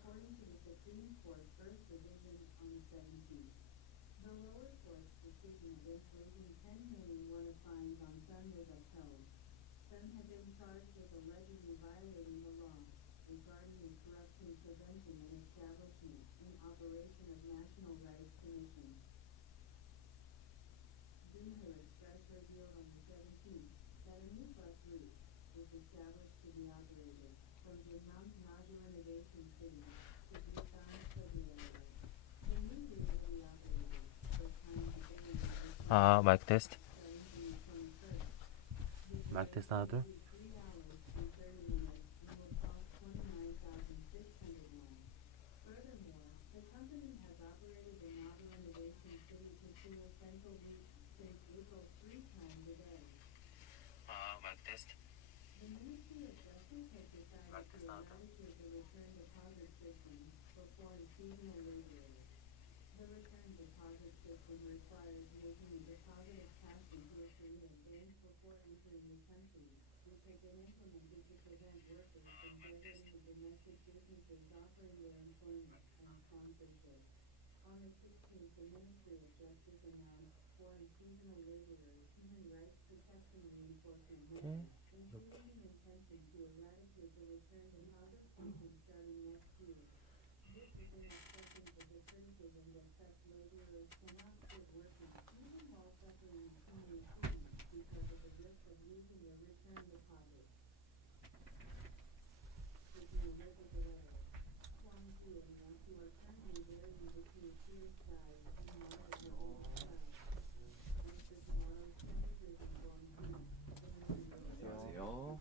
according to the Supreme Court First Division on the 17th. The lower court's decision against raising 10 million won of fines on Sun was upheld. Sun had been charged with allegedly violating the law regarding the corruption prevention and establishment and operation of National Rights Commission. Dunher Express revealed on the 17th that a new bus route was established to be operated from Vietnam to Maju Innovation City to Busan, Saudi Arabia. The new route will be operated with time beginning on 마이크 테스트. June 21st. 마이크 테스트 하나 둘. 3 hours and 30 minutes and will cost 29,600 won. Furthermore, the company has operated the Maju Innovation City to Seoul Central Route since April 3 times a day. 마이크 테스트. The Ministry of Justice has decided to eradicate the return deposit system for foreign seasonal laborers. The return deposit system requires making a deposit of cash into a Korean bank before entering the country, which had been implemented to prevent workers from visiting domestic businesses offering their employment and sponsorship. On the 16th, the Ministry of Justice announced foreign seasonal laborers human rights protection reinforcement measures, including an intention to eradicate the return deposit system starting next year. This is an acceptance of the criticism that such laborers cannot quit working even while suffering inhumane treatment because of the risk of losing their return deposit. With the Olympic weather, Gwangju and Gwangju are currently varying between clear skies and moderate to cold clouds. And for tomorrow's temperatures in Gwangju, the northern 안녕하세요.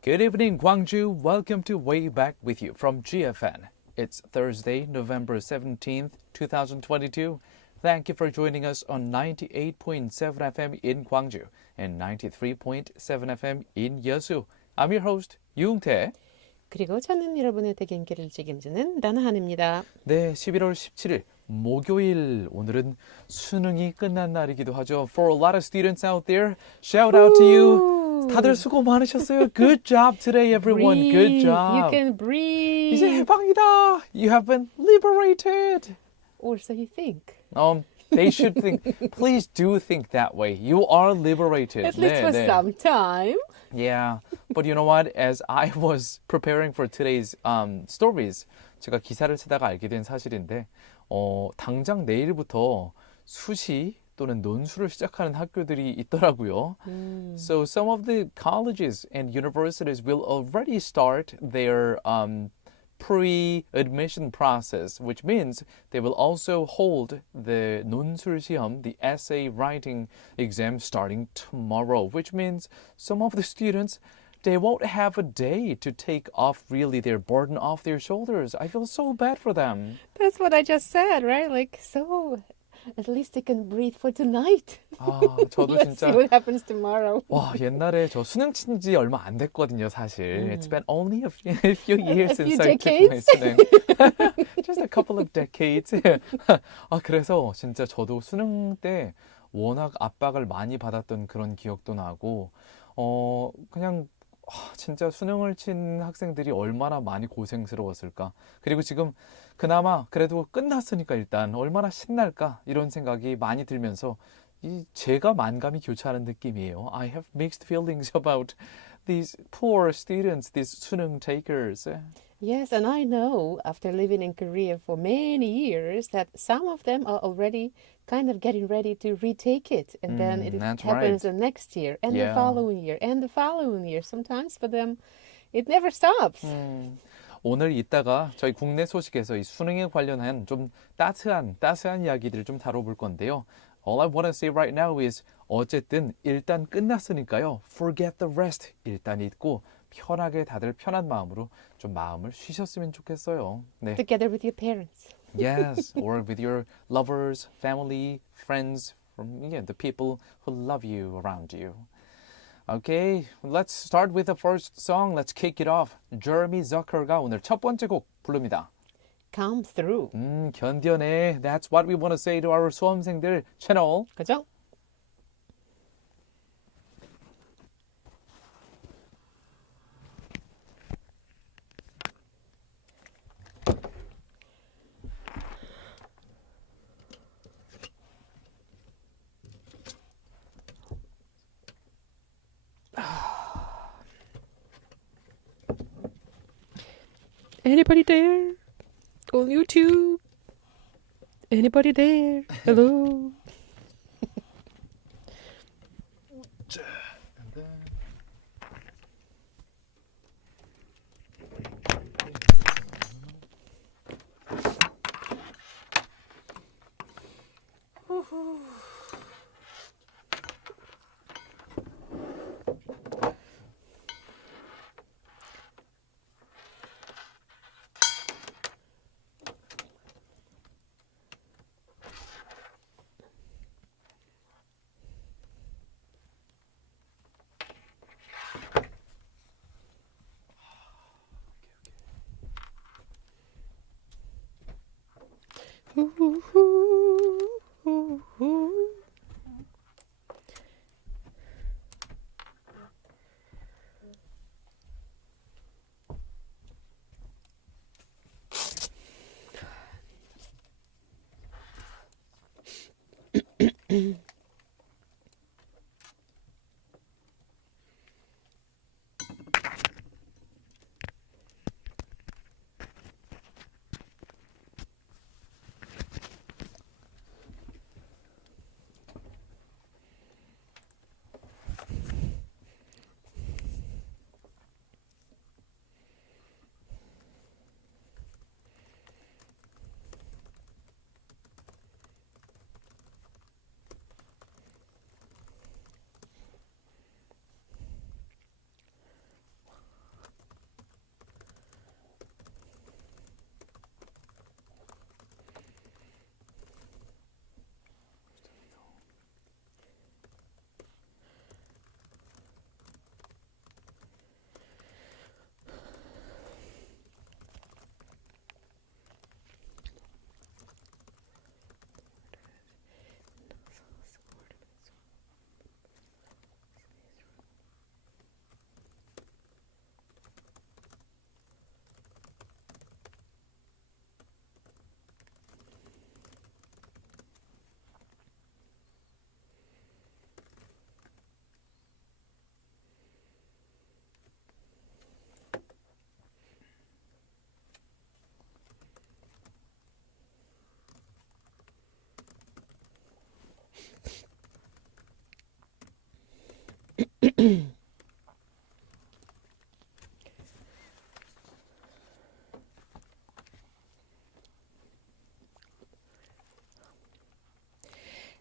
Good evening, Gwangju. Welcome to Way Back with You from GFN. It's Thursday, November 17th, 2022. Thank you for joining us on 98.7 FM in Gwangju and 93.7 FM in Yeosu. I'm your host, 유웅태. 그리고 저는 여러분의 퇴근길을 책임지는 라나한입니다. 네, 11월 17일 목요일. 오늘은 수능이 끝난 날이기도 하죠. For a lot of students out there, shout out to you. 다들 수고 많으셨어요. Good job today, everyone. Breathe. Good job. You can breathe. 이제 해방이다. You have been liberated. Or so you think. They should think. Please do think that way. You are liberated. At least for some time. Yeah, but you know what? As I was preparing for today's stories, 제가 기사를 쓰다가 알게 된 사실인데, 당장 내일부터 수시 또는 논술을 시작하는 학교들이 있더라고요. So some of the colleges and universities will already start their pre-admission process, which means they will also hold the 논술 시험, the essay writing exam starting tomorrow, which means some of the students, they won't have a day to take off really their burden off their shoulders. I feel so bad for them. That's what I just said, right? Like, so at least I can breathe for tonight. 아, 저도 Let's see 진짜 what happens tomorrow. 와, 옛날에 저 수능 친 지 얼마 안 됐거든요, 사실. It's been only a few years A few since I took my decades? 수능. Just a couple of decades. 아, 그래서 진짜 저도 수능 때 워낙 압박을 많이 받았던 그런 기억도 나고, 그냥 진짜 수능을 친 학생들이 얼마나 많이 고생스러웠을까. 그리고 지금 그나마 그래도 끝났으니까 일단 얼마나 신날까 이런 생각이 많이 들면서 제가 만감이 교차하는 느낌이에요. I have mixed feelings about these poor students, these 수능 takers. Yes, and I know after living in Korea for many years that some of them are already kind of getting ready to retake it. And then it that's happens right. the next year and the Yeah. following year and the following year. Sometimes for them, it never stops. 오늘 이따가 저희 국내 소식에서 이 수능에 관련한 좀 따스한 이야기들을 좀 다뤄볼 건데요. All I want to say right now is 어쨌든 일단 끝났으니까요. Forget the rest. 일단 잊고 편하게 다들 편한 마음으로 좀 마음을 쉬셨으면 좋겠어요. 네. Together with your parents. Yes, or with your lovers, family, friends, from the people who love you around you. Okay, let's start with the first song. Let's kick it off. Jeremy Zucker가 오늘 첫 번째 곡 부릅니다. Come through. 견뎌내. That's what we want to say to our 수험생들 채널. 그죠? Anybody there? On YouTube? Anybody there? Hello?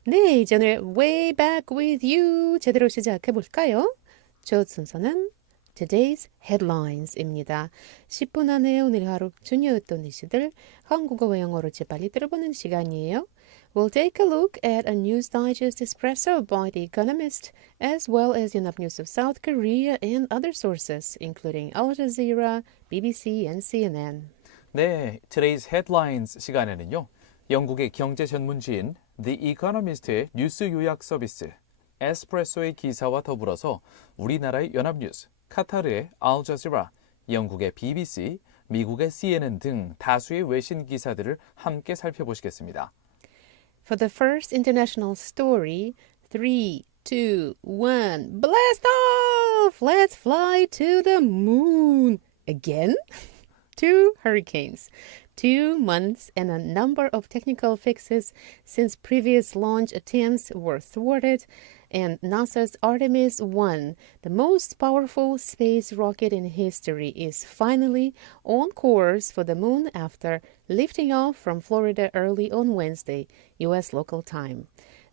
네, 이전에 Way Back With You 제대로 시작해 볼까요? 첫 순서는 Today's headlines입니다. 10분 안에 오늘 하루 중요했던 이슈들 한국어와 영어로 재빨리 들어보는 시간이에요. We'll take a look at a news digest espresso by The Economist, as well as enough news of South Korea and other sources, including Al Jazeera, BBC, and CNN. 네, Today's Headlines 시간에는요. 영국의 경제 전문지인 The Economist의 뉴스 요약 서비스 에스프레소의 기사와 더불어서 우리나라의 연합뉴스, 카타르의 Al Jazeera, 영국의 BBC, 미국의 CNN 등 다수의 외신 기사들을 함께 살펴보시겠습니다. For the first international story, 3, 2, 1, blast off! Let's fly to the moon! Again? 2 hurricanes, 2 months, and a number of technical fixes since previous launch attempts were thwarted, and NASA's Artemis 1, the most powerful space rocket in history, is finally on course for the moon after lifting off from Florida early on Wednesday, U.S. local time.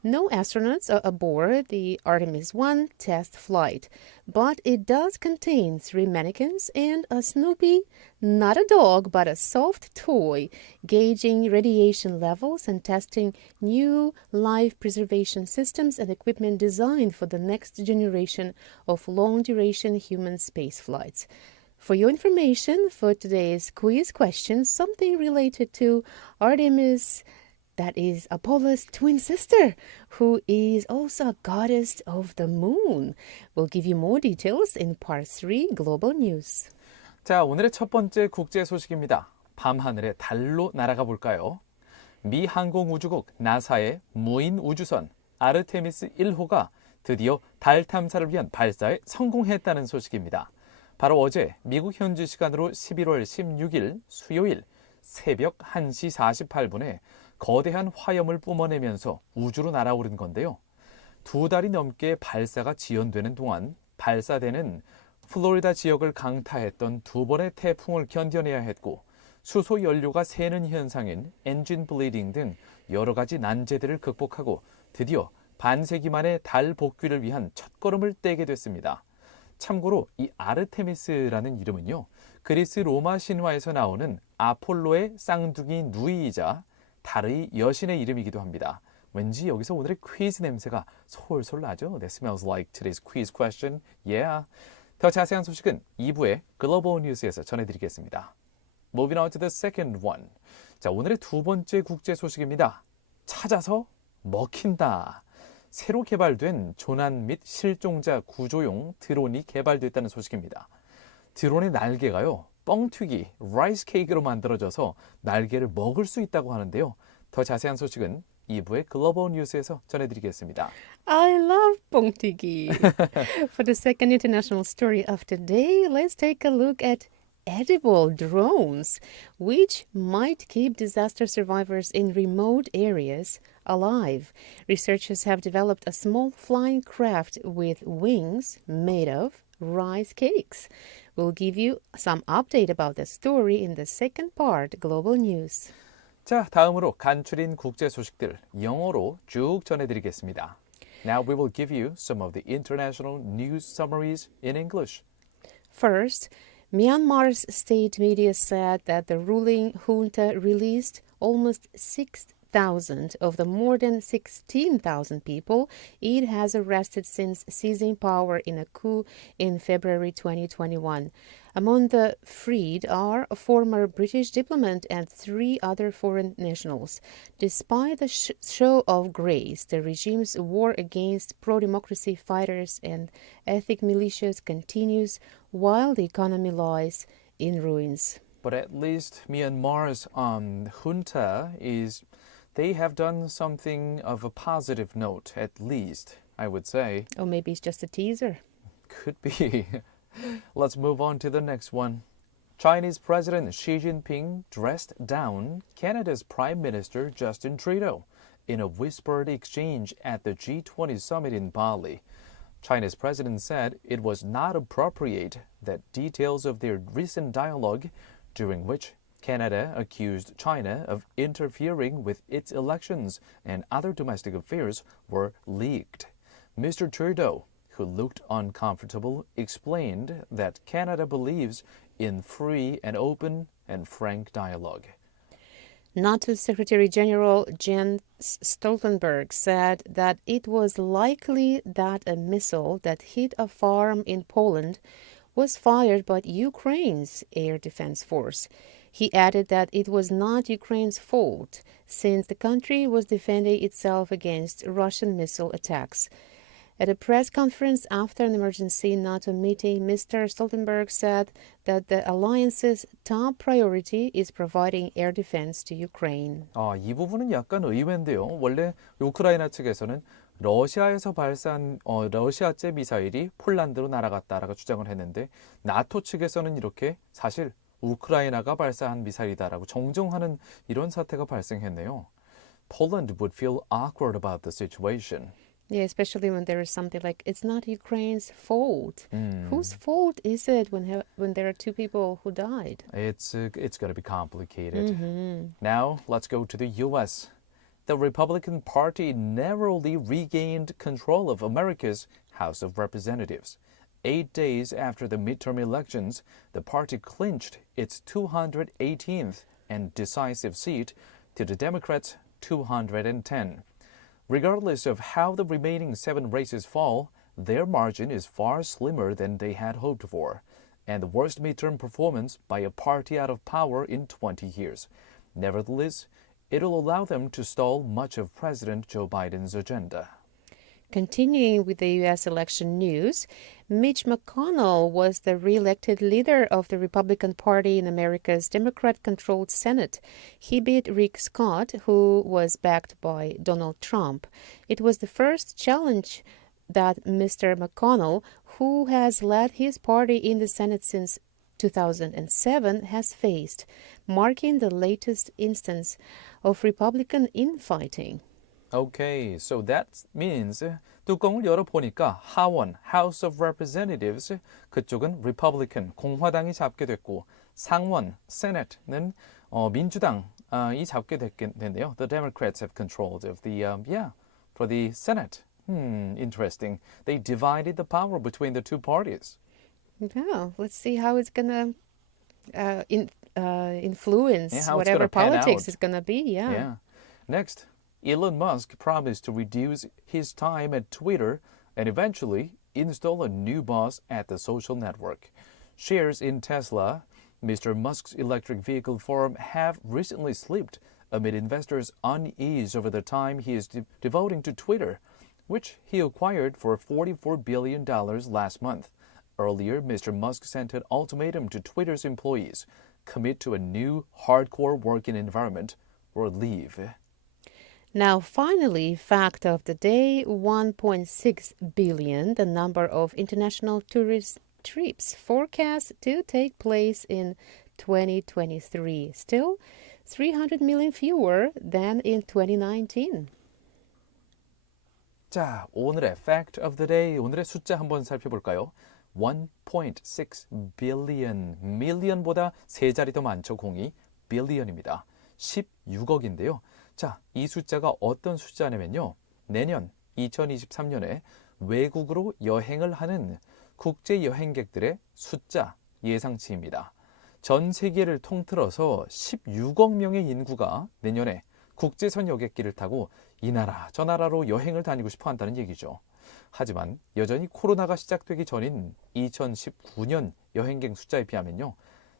No astronauts are aboard the Artemis 1 test flight, but it does contain 3 mannequins and a Snoopy, not a dog, but a soft toy, gauging radiation levels and testing new life preservation systems and equipment designed for the next generation of long-duration human space flights. For your information, for today's quiz question, something related to Artemis, that is Apollo's twin sister, who is also a goddess of the moon. We'll give you more details in part 3 Global News. 자, 오늘의 첫 번째 국제 소식입니다. 밤하늘에 달로 날아가 볼까요? 미 항공우주국 나사의 무인 우주선 아르테미스 1호가 드디어 달 탐사를 위한 발사에 성공했다는 소식입니다. 바로 어제 미국 현지 시간으로 11월 16일 수요일 새벽 1시 48분에 거대한 화염을 뿜어내면서 우주로 날아오른 건데요. 2달이 넘게 발사가 지연되는 동안 발사대는 플로리다 지역을 강타했던 2번의 태풍을 견뎌내야 했고 수소 연료가 새는 현상인 엔진 블리딩 등 여러 가지 난제들을 극복하고 드디어 반세기 만에 달 복귀를 위한 첫걸음을 떼게 됐습니다. 참고로 이 아르테미스라는 이름은요. 그리스 로마 신화에서 나오는 아폴로의 쌍둥이 누이이자 달의 여신의 이름이기도 합니다. 왠지 여기서 오늘의 퀴즈 냄새가 솔솔 나죠? That smells like today's quiz question. Yeah. 더 자세한 소식은 2부의 글로벌 뉴스에서 전해드리겠습니다. Moving on to the second one. 자, 오늘의 두 번째 국제 소식입니다. 찾아서 먹힌다. 새로 개발된 조난 및 실종자 구조용 드론이 개발됐다는 소식입니다. 드론의 날개가요. 뻥튀기, 라이스 케이크로 만들어져서 날개를 먹을 수 있다고 하는데요. 더 자세한 소식은 2부의 글로벌 뉴스에서 전해드리겠습니다. I love 뻥튀기. For the second international story of today, let's take a look at edible drones, which might keep disaster survivors in remote areas alive. Researchers have developed a small flying craft with wings made of rice cakes. We'll give you some update about the story in the second part, Global News. 자, 다음으로 간추린 국제 소식들 영어로 쭉 전해드리겠습니다. Now we will give you some of the international news summaries in English. First, Myanmar's state media said that the ruling junta released almost 6,000 of the more than 16,000 people it has arrested since seizing power in a coup in February 2021. Among the freed are a former British diplomat and 3 other foreign nationals. Despite the show of grace, the regime's war against pro-democracy fighters and ethnic militias continues while the economy lies in ruins. But at least Myanmar's junta they have done something of a positive note, at least, I would say. Or maybe it's just a teaser. Could be. Let's move on to the next one. Chinese President Xi Jinping dressed down Canada's Prime Minister Justin Trudeau in a whispered exchange at the G20 summit in Bali. China's president said it was not appropriate that details of their recent dialogue, during which Canada accused China of interfering with its elections and other domestic affairs, were leaked. Mr. Trudeau, who looked uncomfortable, explained that Canada believes in free and open and frank dialogue. NATO Secretary General Jens Stoltenberg said that it was likely that a missile that hit a farm in Poland was fired by Ukraine's air defense force. He added that it was not Ukraine's fault, since the country was defending itself against Russian missile attacks. At a press conference after an emergency NATO meeting, Mr. Stoltenberg said that the alliance's top priority is providing air defense to Ukraine. 이 부분은 약간 의외인데요. 원래 우크라이나 측에서는 러시아에서 발사한 러시아제 미사일이 폴란드로 날아갔다라고 주장을 했는데 나토 측에서는 이렇게 사실 우크라이나가 발사한 미사일이다라고 정정하는 이런 사태가 발생했네요. Poland would feel awkward about the situation. Yeah, especially when there is something like, it's not Ukraine's fault. Whose fault is it when there are two people who died? It's going to be complicated. Now, let's go to the U.S. The Republican Party narrowly regained control of America's House of Representatives. 8 days after the midterm elections, the party clinched its 218th and decisive seat to the Democrats' 210. Regardless of how the remaining 7 races fall, their margin is far slimmer than they had hoped for, and the worst midterm performance by a party out of power in 20 years. Nevertheless, it'll allow them to stall much of President Joe Biden's agenda. Continuing with the U.S. election news, Mitch McConnell was the re-elected leader of the Republican Party in America's Democrat-controlled Senate. He beat Rick Scott, who was backed by Donald Trump. It was the first challenge that Mr. McConnell, who has led his party in the Senate since 2007, has faced, marking the latest instance of Republican infighting. Okay, so that means 뚜껑을 열어보니까 하원, House of Representatives, 그쪽은 Republican, 공화당이 잡게 됐고 상원, Senate는 민주당이 잡게 됐네요. The Democrats have controlled of the, for the Senate. Interesting. They divided the power between the two parties. Yeah, let's see how it's going to influence how it's whatever gonna pan politics out. is going to be. Yeah. Next, Elon Musk promised to reduce his time at Twitter and eventually install a new boss at the social network. Shares in Tesla, Mr. Musk's electric vehicle firm, have recently slipped amid investors' unease over the time he is devoting to Twitter, which he acquired for $44 billion last month. Earlier, Mr. Musk sent an ultimatum to Twitter's employees: commit to a new hardcore working environment or leave. Now, finally, fact of the day, 1.6 billion, the number of international tourist trips forecast to take place in 2023. Still, 300 million fewer than in 2019. 자, 오늘의 fact of the day, 오늘의 숫자 한번 살펴볼까요? 1.6 billion, million보다 3자리 더 많죠, 공이. billion입니다. 16억인데요. 자, 이 숫자가 어떤 숫자냐면요. 내년 2023년에 외국으로 여행을 하는 국제 여행객들의 숫자 예상치입니다. 전 세계를 통틀어서 16억 명의 인구가 내년에 국제선 여객기를 타고 이 나라 저 나라로 여행을 다니고 싶어 한다는 얘기죠. 하지만 여전히 코로나가 시작되기 전인 2019년 여행객 숫자에 비하면요.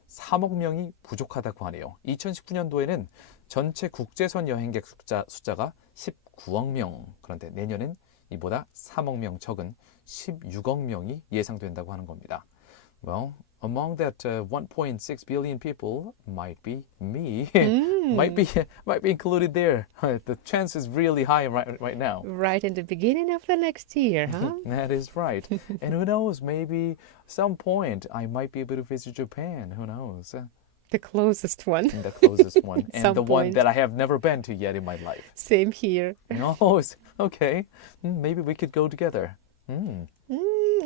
3억 명이 부족하다고 하네요. 2019년도에는 전체 국제선 여행객 숫자가 19억 명. 그런데 내년엔 이보다 3억 명 적은 16억 명이 예상된다고 하는 겁니다. Well, among that 1.6 billion people might be me. might be included there. The chance is really high right now. Right in the beginning of the next year, huh? That is right. And who knows, maybe some point I might be able to visit Japan. Who knows? The closest one. The closest one. And some the one point. that I have never been to yet in my life. Same here. Oh, okay. Maybe we could go together.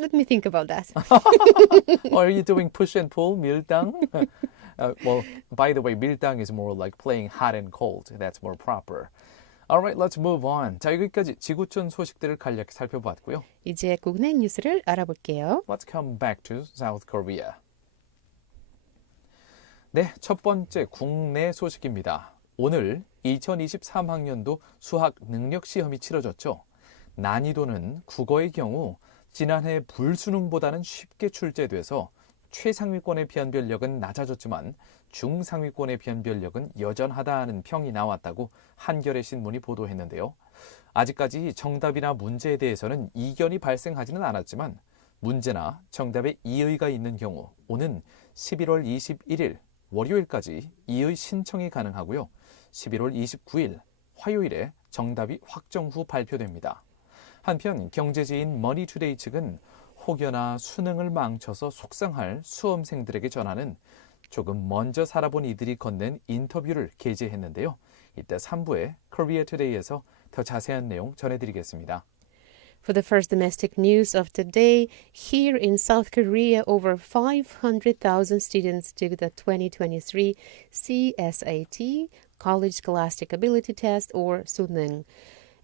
Let me think about that. Or are you doing push and pull, 밀당? Well, by the way, 밀당 is more like playing hot and cold. That's more proper. Alright, let's move on. 자, 여기까지 지구촌 소식들을 간략히 살펴봤고요. 이제 국내 뉴스를 알아볼게요. Let's come back to South Korea. 네, 첫 번째 국내 소식입니다. 오늘 2023학년도 수학 능력 시험이 치러졌죠. 난이도는 국어의 경우 지난해 불수능보다는 쉽게 출제돼서 최상위권의 변별력은 낮아졌지만 중상위권의 변별력은 여전하다는 평이 나왔다고 한겨레 신문이 보도했는데요. 아직까지 정답이나 문제에 대해서는 이견이 발생하지는 않았지만 문제나 정답에 이의가 있는 경우 오는 11월 21일 월요일까지 이의 신청이 가능하고요. 11월 29일 화요일에 정답이 확정 후 발표됩니다. 한편 경제지인 머니투데이 측은 혹여나 수능을 망쳐서 속상할 수험생들에게 전하는 조금 먼저 살아본 이들이 건넨 인터뷰를 게재했는데요. 이때 3부의 Korea Today에서 더 자세한 내용 전해드리겠습니다. For the first domestic news of today, here in South Korea, over 500,000 students took the 2023 CSAT, College Scholastic Ability Test, or 수능.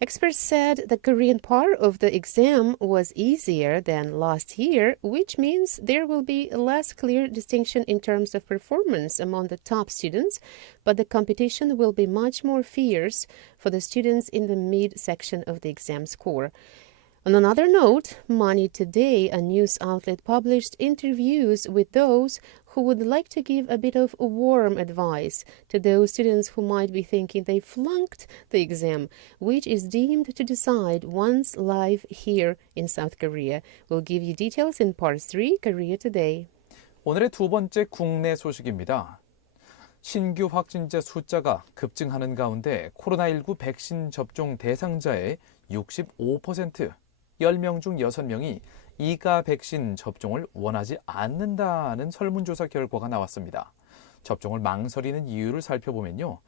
Experts said the Korean part of the exam was easier than last year, which means there will be a less clear distinction in terms of performance among the top students, but the competition will be much more fierce for the students in the mid-section of the exam score. On another note, Money Today, a news outlet, published interviews with those who would like to give a bit of warm advice to those students who might be thinking they flunked the exam, which is deemed to decide one's life here in South Korea. We'll give you details in Part 3, Korea Today. 오늘의 두 번째 국내 소식입니다. 신규 확진자 숫자가 급증하는 가운데 코로나19 백신 접종 대상자의 65%, 10명 중 6명이 2가 백신 접종을 원하지 않는다는 설문조사 결과가 나왔습니다. 접종을 망설이는 이유를 살펴보면요.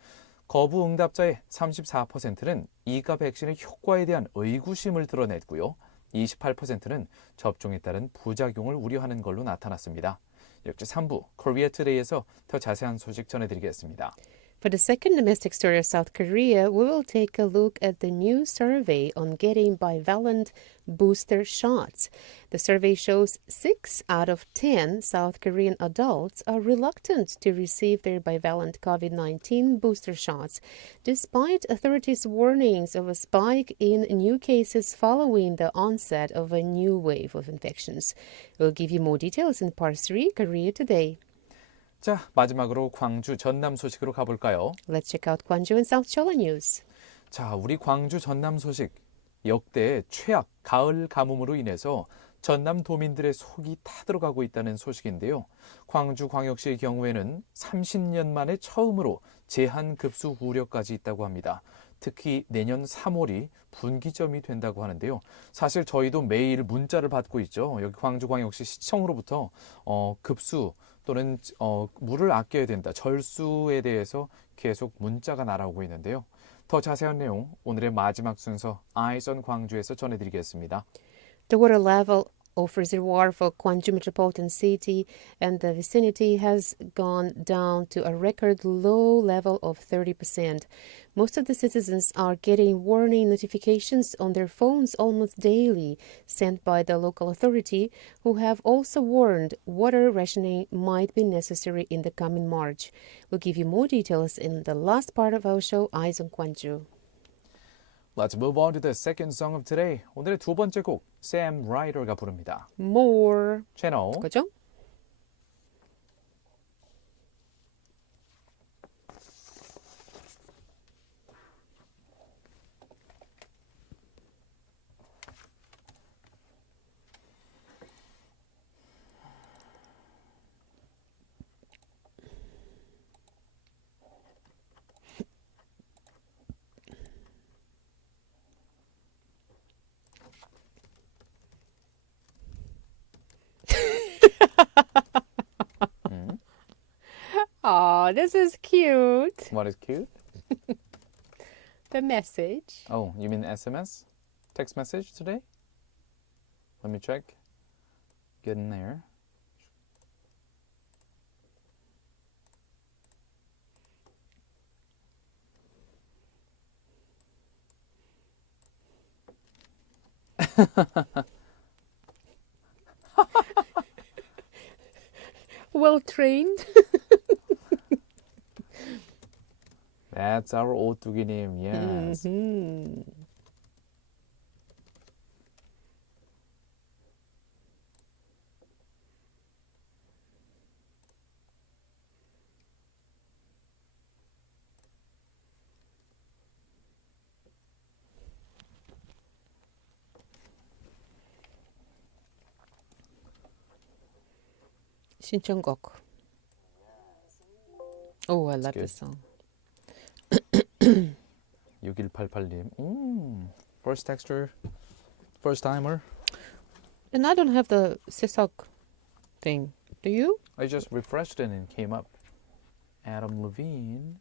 거부 응답자의 34%는 2가 백신의 효과에 대한 의구심을 드러냈고요. 28%는 접종에 따른 부작용을 우려하는 걸로 나타났습니다. 역시 3부 Korea Today에서 더 자세한 소식 전해드리겠습니다. For the second domestic story of South Korea, we will take a look at the new survey on getting bivalent booster shots. The survey shows 6 out of 10 South Korean adults are reluctant to receive their bivalent COVID-19 booster shots, despite authorities' warnings of a spike in new cases following the onset of a new wave of infections. We'll give you more details in Part 3, Korea Today. 자, 마지막으로 광주 전남 소식으로 가볼까요? Let's check out Gwangju and South Cholla news. 자, 우리 광주 전남 소식. 역대 최악 가을 가뭄으로 인해서 전남 도민들의 속이 타들어가고 있다는 소식인데요. 광주광역시의 경우에는 30년 만에 처음으로 제한급수 우려까지 있다고 합니다. 특히 내년 3월이 분기점이 된다고 하는데요. 사실 저희도 매일 문자를 받고 있죠. 여기 광주광역시 시청으로부터 급수 또는 물을 아껴야 된다. 절수에 대해서 계속 문자가 날아오고 있는데요. 더 자세한 내용 오늘의 마지막 순서 Eyes on 광주에서 전해드리겠습니다. The water level of reservoir for Gwangju metropolitan city and the vicinity has gone down to a record low level of 30%. Most of the citizens are getting warning notifications on their phones almost daily, sent by the local authority, who have also warned water rationing might be necessary in the coming March. We'll give you more details in the last part of our show, Eyes on Gwangju. Let's move on to the second song of today. 오늘의 두 번째 곡 Sam Ryder가 부릅니다. More. 채널 그죠? Oh, this is cute. What is cute? The message. Oh, you mean SMS? Text message today? Let me check. Get in there. Well trained. That's our 오뚜기님. Yes. Mhm. 신청곡. Oh, I love good. this song. 6188님. First texture. First timer. And I don't have the 세석 thing. Do you? I just refreshed it and it came up. Adam Levine.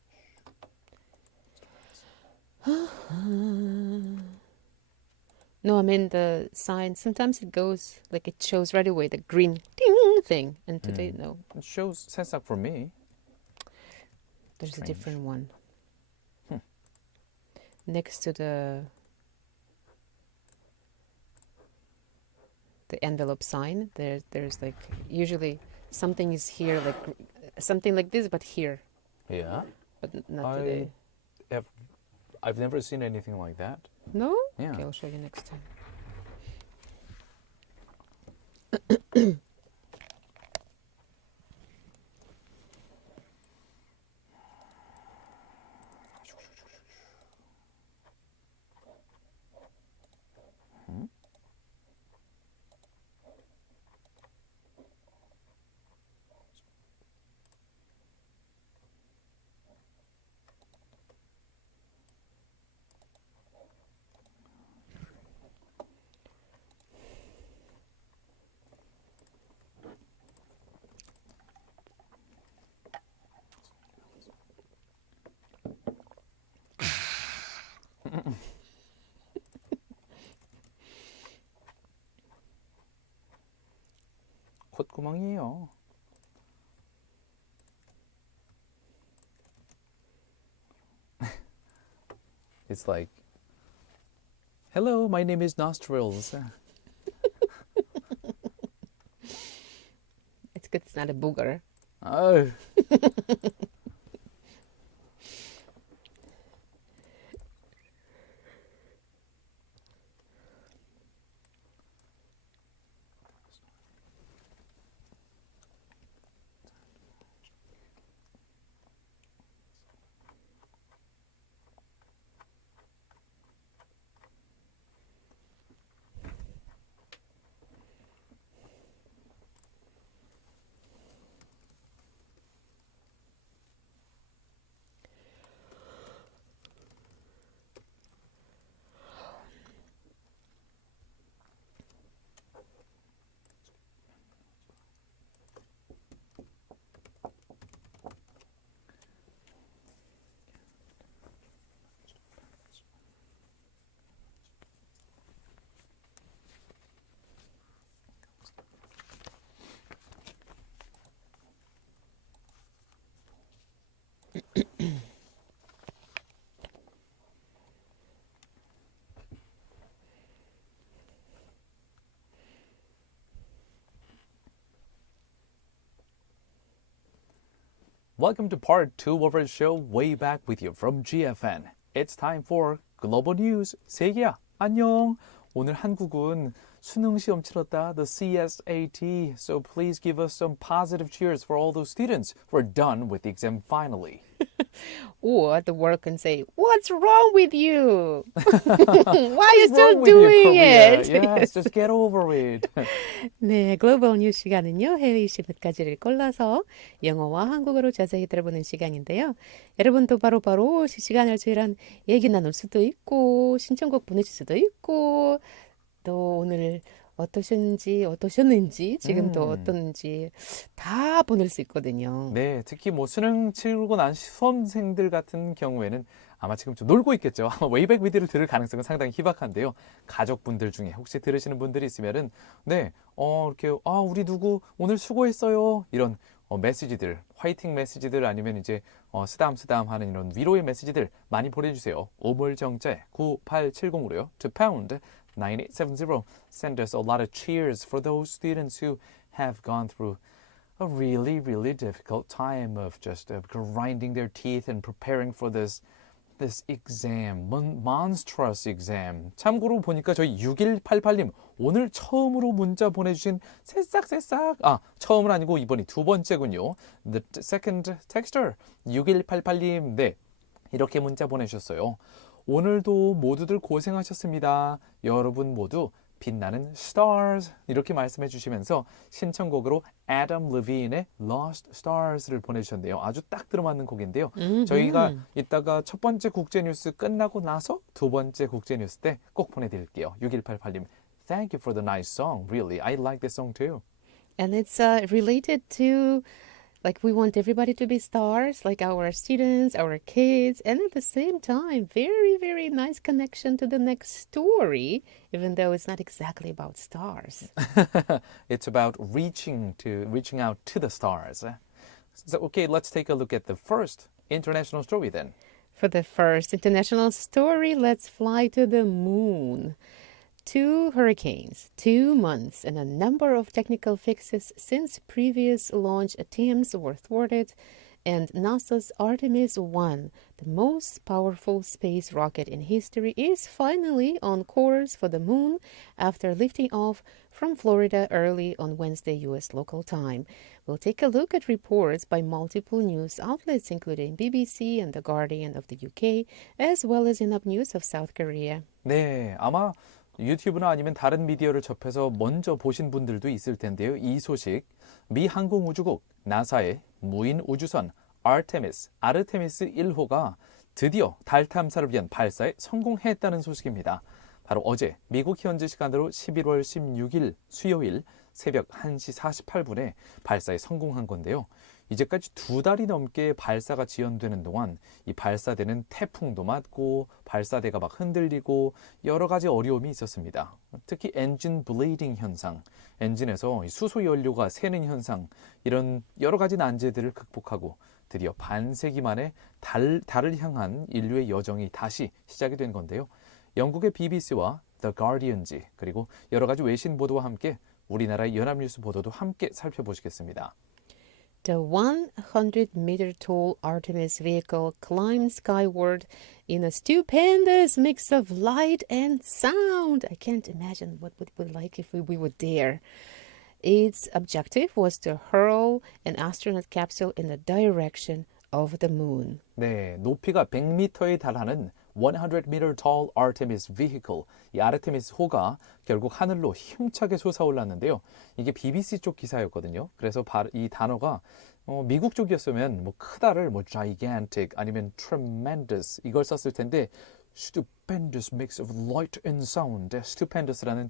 No, I mean the sign. Sometimes it goes like it shows right away the green ding thing, and today no, It shows 새싹 for me. there's Strange. a different one. Next to the envelope sign, there's like usually something is here like something like this, but here, Yeah. but not today. I've never seen anything like that. No? Yeah. Okay, I'll show you next time. 콧구멍이에요. It's like, hello, my name is Nostrils. It's good it's not a booger. Oh. Welcome to part 2 of our show, Way Back with you from GFN. It's time for Global News. 세계야, 안녕. 오늘 한국은 수능 시험 치렀다, the CSAT. So please give us some positive cheers for all those students who are done with the exam finally. Or the world can say, "What's wrong with you? Why are you still Wrong with you, doing Korea? it?" Yes, just get over it. 네, 글로벌 뉴스 시간은요, 해외 이슈 몇 가지를 골라서 영어와 한국어로 자세히 들어보는 시간인데요. 여러분도 바로바로 실시간으로 저희랑 얘기 나눌 수도 있고, 신청곡 보내실 수도 있고, 또 오늘 어떠셨는지, 지금도 어떤지 다 보낼 수 있거든요. 네, 특히 뭐 수능 치르고 난 수험생들 같은 경우에는 아마 지금 좀 놀고 있겠죠. 아마 웨이백 위드를 들을 가능성은 상당히 희박한데요. 가족분들 중에 혹시 들으시는 분들이 있으면은 네, 이렇게 우리 누구 오늘 수고했어요. 이런 메시지들, 화이팅 메시지들 아니면 이제 쓰담쓰담 하는 이런 위로의 메시지들 많이 보내주세요. 오물정자 9870으로요. to pound 9870 send us a lot of cheers for those students who have gone through a really, really difficult time of just grinding their teeth and preparing for this exam, monstrous exam. 참고로 보니까 저희 6188님 오늘 처음으로 문자 보내주신 새싹새싹 처음은 아니고 이번이 두 번째군요. The second texter 6188님 네 이렇게 문자 보내주셨어요. 오늘도 모두들 고생하셨습니다. 여러분 모두 빛나는 stars 이렇게 말씀해 주시면서 신청곡으로 Adam Levine의 Lost Stars를 보내주셨네요. 아주 딱 들어맞는 곡인데요. 저희가 이따가 첫 번째 국제뉴스 끝나고 나서 두 번째 국제뉴스 때 꼭 보내드릴게요. 6188님 Thank you for the nice song. Really, I like this song too. And it's related to, like, we want everybody to be stars, like our students, our kids, and at the same time, very, very nice connection to the next story, even though it's not exactly about stars. It's about reaching out to the stars. So, okay, let's take a look at the first international story then. For the first international story, let's fly to the moon. 2 hurricanes, 2 months, and a number of technical fixes since previous launch attempts were thwarted, and NASA's Artemis 1, the most powerful space rocket in history, is finally on course for the moon after lifting off from Florida early on Wednesday U.S. local time. We'll take a look at reports by multiple news outlets, including BBC and The Guardian of the UK, as well as enough news of South Korea. 네, 아마 유튜브나 아니면 다른 미디어를 접해서 먼저 보신 분들도 있을 텐데요. 이 소식, 미 항공우주국 나사의 무인 우주선 아르테미스 1호가 드디어 달 탐사를 위한 발사에 성공했다는 소식입니다. 바로 어제 미국 현지 시간으로 11월 16일 수요일 새벽 1시 48분에 발사에 성공한 건데요. 이제까지 2달이 넘게 발사가 지연되는 동안 이 발사대는 태풍도 맞고 발사대가 막 흔들리고 여러 가지 어려움이 있었습니다. 특히 엔진 블레이딩 현상, 엔진에서 수소 연료가 새는 현상 이런 여러 가지 난제들을 극복하고 드디어 반세기 만에 달을 향한 인류의 여정이 다시 시작이 된 건데요. 영국의 BBC와 The Guardian지 그리고 여러 가지 외신 보도와 함께 우리나라 연합뉴스 보도도 함께 살펴보시겠습니다. The 100-meter tall Artemis vehicle climbed skyward in a stupendous mix of light and sound. I can't imagine what it would be like if we were there. Its objective was to hurl an astronaut capsule in the direction of the moon. 네, 높이가 100m에 달하는 100-meter tall Artemis vehicle, 이 아르테미스호가 결국 하늘로 힘차게 솟아올랐는데요. 이게 BBC 쪽 기사였거든요. 그래서 이 단어가 미국 쪽이었으면 뭐 크다를 뭐 gigantic 아니면 tremendous 이걸 썼을 텐데 stupendous mix of light and sound, stupendous라는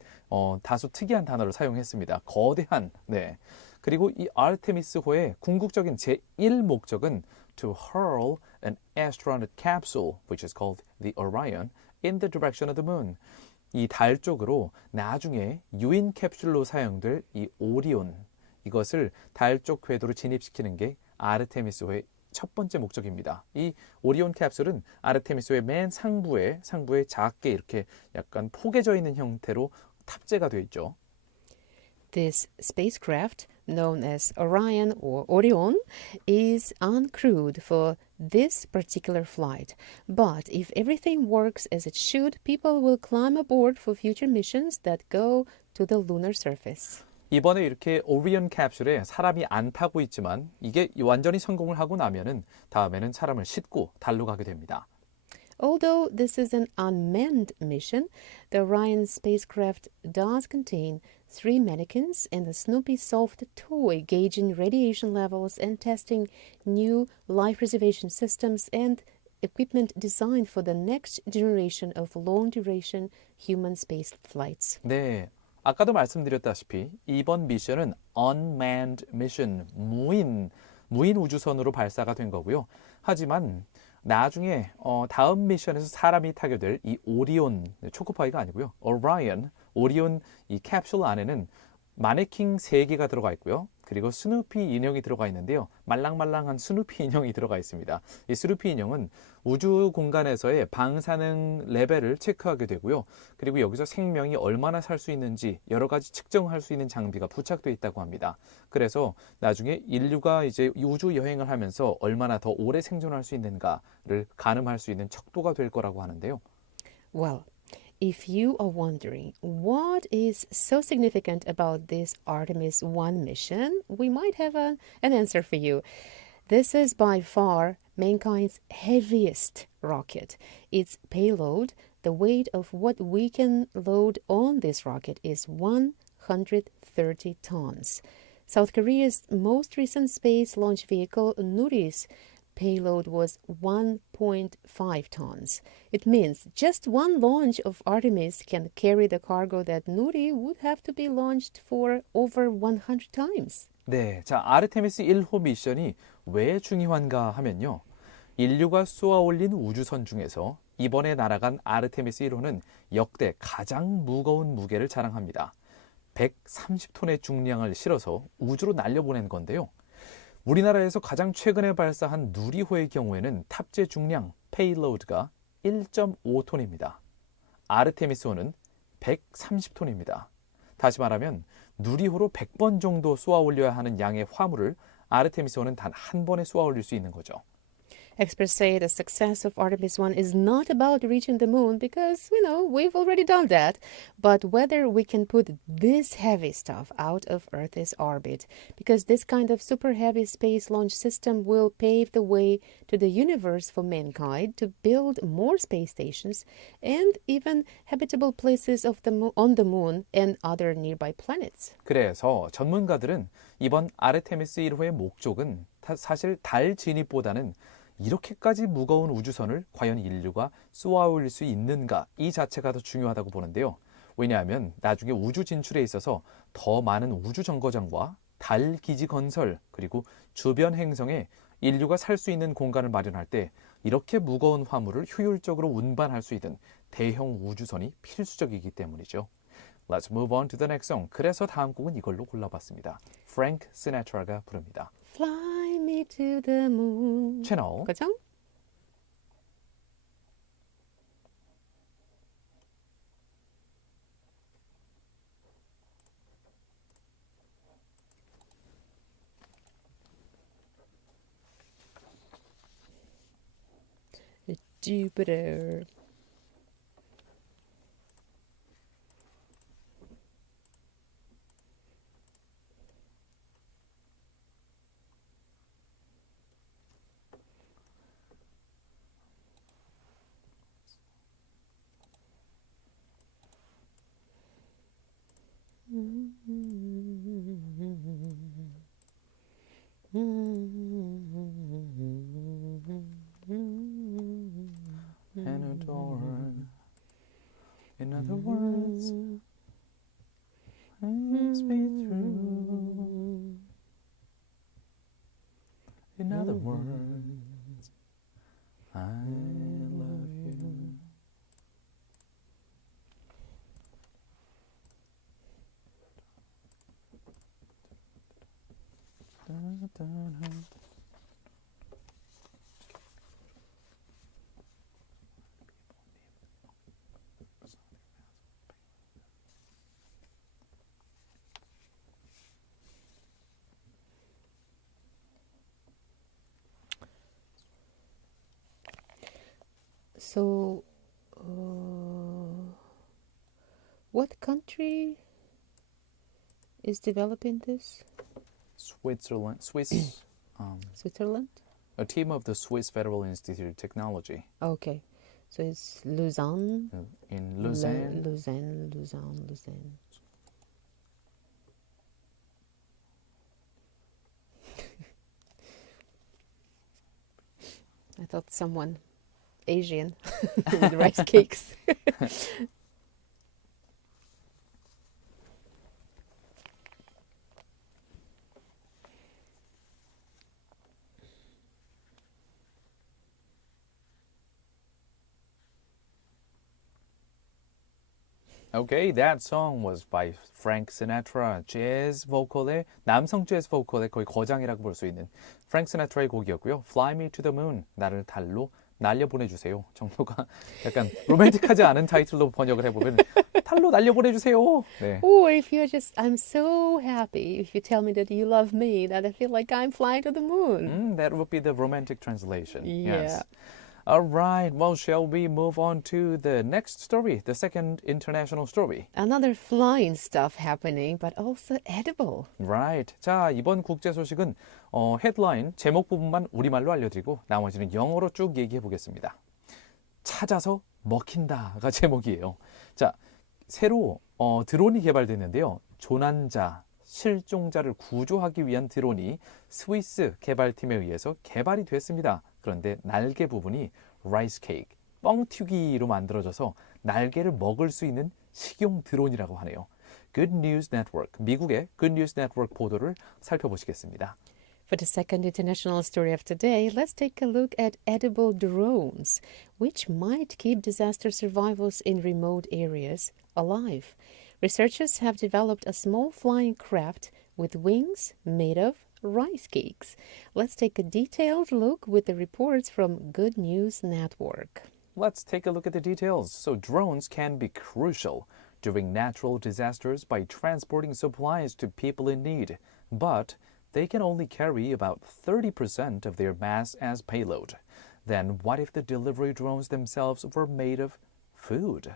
다소 특이한 단어를 사용했습니다. 거대한. 네. 그리고 이 아르테미스호의 궁극적인 제1 목적은 to hurl an astronaut capsule, which is called the Orion, in the direction of the moon. 이 달 쪽으로 나중에 유인 캡슐로 사용될 이 오리온, 이것을 달 쪽 궤도로 진입시키는 게 아르테미스호의 첫 번째 목적입니다. 이 오리온 캡슐은 아르테미스호의 맨 상부에 작게 이렇게 약간 포개져 있는 형태로 탑재가 되어 있죠. This spacecraft, known as Orion or Orion, is uncrewed for this particular flight. But if everything works as it should, people will climb aboard for future missions that go to the lunar surface. 이번에 이렇게 오리온 캡슐에 사람이 안 타고 있지만 이게 완전히 성공을 하고 나면은 다음에는 사람을 싣고 달로 가게 됩니다. Although this is an unmanned mission, the Orion spacecraft does contain 3 mannequins and a Snoopy soft toy gauging radiation levels and testing new life preservation systems and equipment designed for the next generation of long-duration human space flights. 네, 아까도 말씀드렸다시피 이번 미션은 unmanned mission, 무인 우주선으로 발사가 된 거고요. 하지만 나중에 다음 미션에서 사람이 타게 될 이 오리온, 초코파이가 아니고요. 오리온 이 캡슐 안에는 마네킹 3개가 들어가 있고요. 그리고 스누피 인형이 들어가 있는데요. 말랑말랑한 스누피 인형이 들어가 있습니다. 이 스누피 인형은 우주 공간에서의 방사능 레벨을 체크하게 되고요. 그리고 여기서 생명이 얼마나 살 수 있는지 여러 가지 측정할 수 있는 장비가 부착되어 있다고 합니다. 그래서 나중에 인류가 이제 우주 여행을 하면서 얼마나 더 오래 생존할 수 있는가를 가늠할 수 있는 척도가 될 거라고 하는데요. Well, if you are wondering what is so significant about this Artemis 1 mission, we might have an answer for you. This is by far mankind's heaviest rocket. Its payload, the weight of what we can load on this rocket, is 130 tons. South Korea's most recent space launch vehicle, Nuri's payload was 1.5 tons. It means just one launch of Artemis can carry the cargo that Nuri would have to be launched for over 100 times. 네, 자, 아르테미스 1호 미션이 왜 중요한가 하면요. 인류가 쏘아 올린 우주선 중에서 이번에 날아간 아르테미스 1호는 역대 가장 무거운 무게를 자랑합니다. 130톤의 중량을 실어서 우주로 날려보낸 건데요. 우리나라에서 가장 최근에 발사한 누리호의 경우에는 탑재 중량, 페이로드가 1.5톤입니다. 아르테미스1은 130톤입니다. 다시 말하면 누리호로 100번 정도 쏘아 올려야 하는 양의 화물을 아르테미스1은 단 한 번에 쏘아 올릴 수 있는 거죠. Experts say the success of Artemis 1 is not about reaching the moon because, we've already done that, but whether we can put this heavy stuff out of Earth's orbit, because this kind of super heavy space launch system will pave the way to the universe for mankind to build more space stations and even habitable places on the moon and other nearby planets. 그래서 전문가들은 이번 아르테미스 1호의 목적은 사실 달 진입보다는 이렇게까지 무거운 우주선을 과연 인류가 쏘아 올릴 수 있는가 이 자체가 더 중요하다고 보는데요. 왜냐하면 나중에 우주 진출에 있어서 더 많은 우주 정거장과 달 기지 건설 그리고 주변 행성에 인류가 살 수 있는 공간을 마련할 때 이렇게 무거운 화물을 효율적으로 운반할 수 있는 대형 우주선이 필수적이기 때문이죠. Let's move on to the next song. 그래서 다음 곡은 이걸로 골라봤습니다. 프랭크 시나트라가 부릅니다. Fly me to the moon. 채널 그죠? Jupiter. and adore. In other words, let's be true. In other words, I love you. So, what country is developing this? Switzerland, Swiss, Switzerland? a team of the Swiss Federal Institute of Technology Okay. So it's Lausanne. in Lausanne. Lausanne. I thought someone Asian with rice cakes. Okay, that song was by Frank Sinatra. 재즈 보컬의 남성 재즈 보컬의 거의 거장이라고 볼 수 있는 프랭크 시나트라의 곡이었고요. Fly Me to the Moon, 나를 달로 날려 보내주세요. 정도가 약간 로맨틱하지 않은 타이틀로 번역을 해보면 달로 날려 보내주세요. 네. Or if you're just, I'm so happy if you tell me that you love me, that I feel like I'm flying to the moon. That would be the romantic translation. Yeah. Yes. All right. Well, shall we move on to the next story, the second international story? Another flying stuff happening, but also edible. Right. 자, 이번 국제 소식은 헤드라인 제목 부분만 우리말로 알려드리고 나머지는 영어로 쭉 얘기해 보겠습니다. 찾아서 먹힌다가 제목이에요. 자, 새로 드론이 개발됐는데요. 조난자, 실종자를 구조하기 위한 드론이 스위스 개발팀에 의해서 개발이 됐습니다. 그런데 날개 부분이 라이스 케이크, 뻥튀기로 만들어져서 날개를 먹을 수 있는 식용 드론이라고 하네요. Good News Network, 미국의 Good News Network 보도를 살펴보시겠습니다. For the second international story of today, let's take a look at edible drones, which might keep disaster survivors in remote areas alive. Researchers have developed a small flying craft with wings made of rice cakes. Let's take a detailed look with the reports from Good News Network. Let's take a look at the details. So drones can be crucial during natural disasters by transporting supplies to people in need, but they can only carry about 30% of their mass as payload. Then what if the delivery drones themselves were made of food?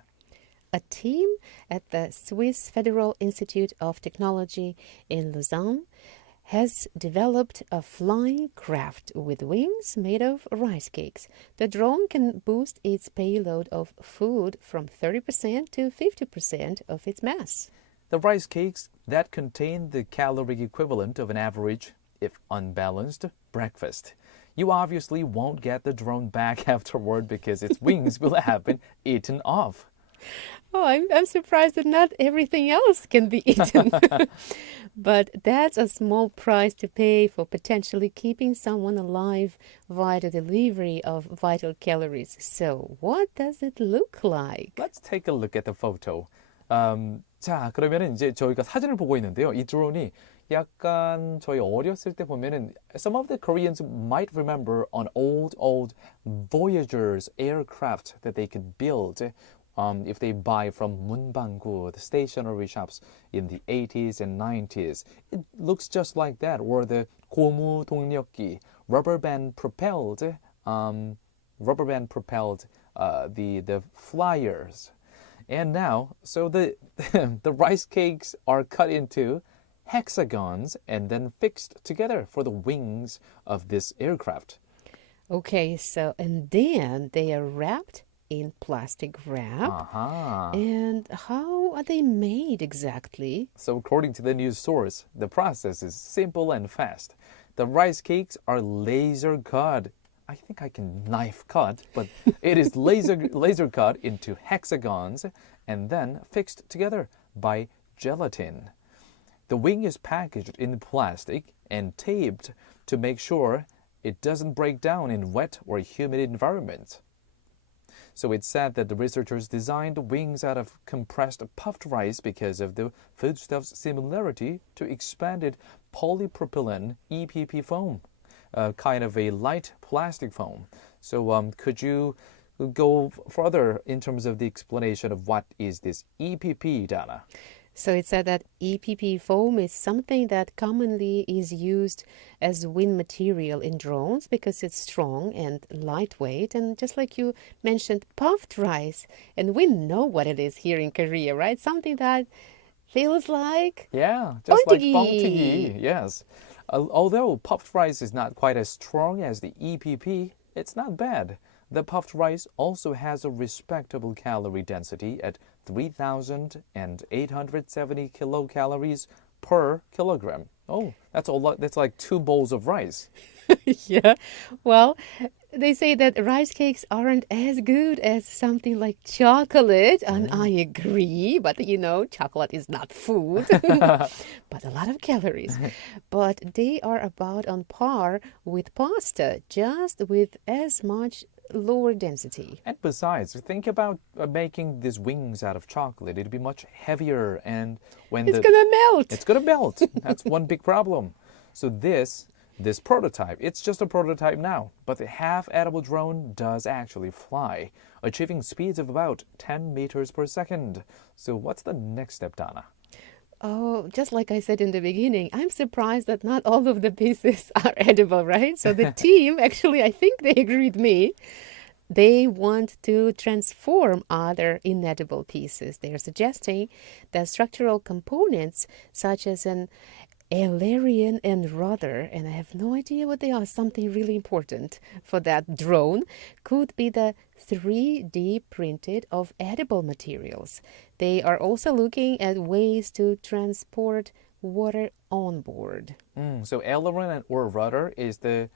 A team at the Swiss Federal Institute of Technology in Lausanne has developed a flying craft with wings made of rice cakes. The drone can boost its payload of food from 30% to 50% of its mass. The rice cakes that contain the calorie equivalent of an average, if unbalanced, breakfast. You obviously won't get the drone back afterward because its wings will have been eaten off. Oh, I'm surprised that not everything else can be eaten. But that's a small price to pay for potentially keeping someone alive via the delivery of vital calories. So what does it look like? Let's take a look at the photo. 자, 그러면은 이제 저희가 사진을 보고 있는데요. 이 드론이 약간 저희 어렸을 때 보면은 some of the Koreans might remember an old Voyager's aircraft that they could build if they buy from 문방구, the stationery shops in the 80s and 90s. It looks just like that. Or the 고무 동력기, rubber band propelled the flyers. And now, so the the rice cakes are cut into hexagons and then fixed together for the wings of this aircraft. Okay, so and then they are wrapped in plastic wrap. And how are they made exactly? So according to the news source, the process is simple and fast. The rice cakes are laser cut. I think I can knife cut, but it is laser cut into hexagons and then fixed together by gelatin. The wing is packaged in plastic and taped to make sure it doesn't break down in wet or humid environments. So it's said that the researchers designed the wings out of compressed puffed rice because of the foodstuff's similarity to expanded polypropylene EPP foam, kind of a light plastic foam. So could you go further in terms of the explanation of what is this EPP, Dana? So it said that EPP foam is something that commonly is used as wind material in drones because it's strong and lightweight. And just like you mentioned, puffed rice. And we know what it is here in Korea, right? Something that feels like... Yeah, just like 뻥튀기. 뻥튀기, yes. Although puffed rice is not quite as strong as the EPP, it's not bad. The puffed rice also has a respectable calorie density at 3,870 kilocalories per kilogram. Oh, that's a lot. That's like 2 bowls of rice. Yeah. Well, they say that rice cakes aren't as good as something like chocolate, and I agree. But you know, chocolate is not food, but a lot of calories. But they are about on par with pasta, just with as much lower density. And besides, think about making these wings out of chocolate. It'd be much heavier, and when It's gonna melt. it's gonna melt. That's one big problem. So this prototype, it's just a prototype now, but the half-edible drone does actually fly, achieving speeds of about 10 meters per second. So what's the next step, Donna? Oh, just like I said in the beginning, I'm surprised that not all of the pieces are edible, right? So the team, actually, I think they agree with me. They want to transform other inedible pieces. They're suggesting that structural components such as an aileron and rudder, and I have no idea what they are, something really important for that drone, could be the 3D printed of edible materials. They are also looking at ways to transport water on board. So aileron or rudder is the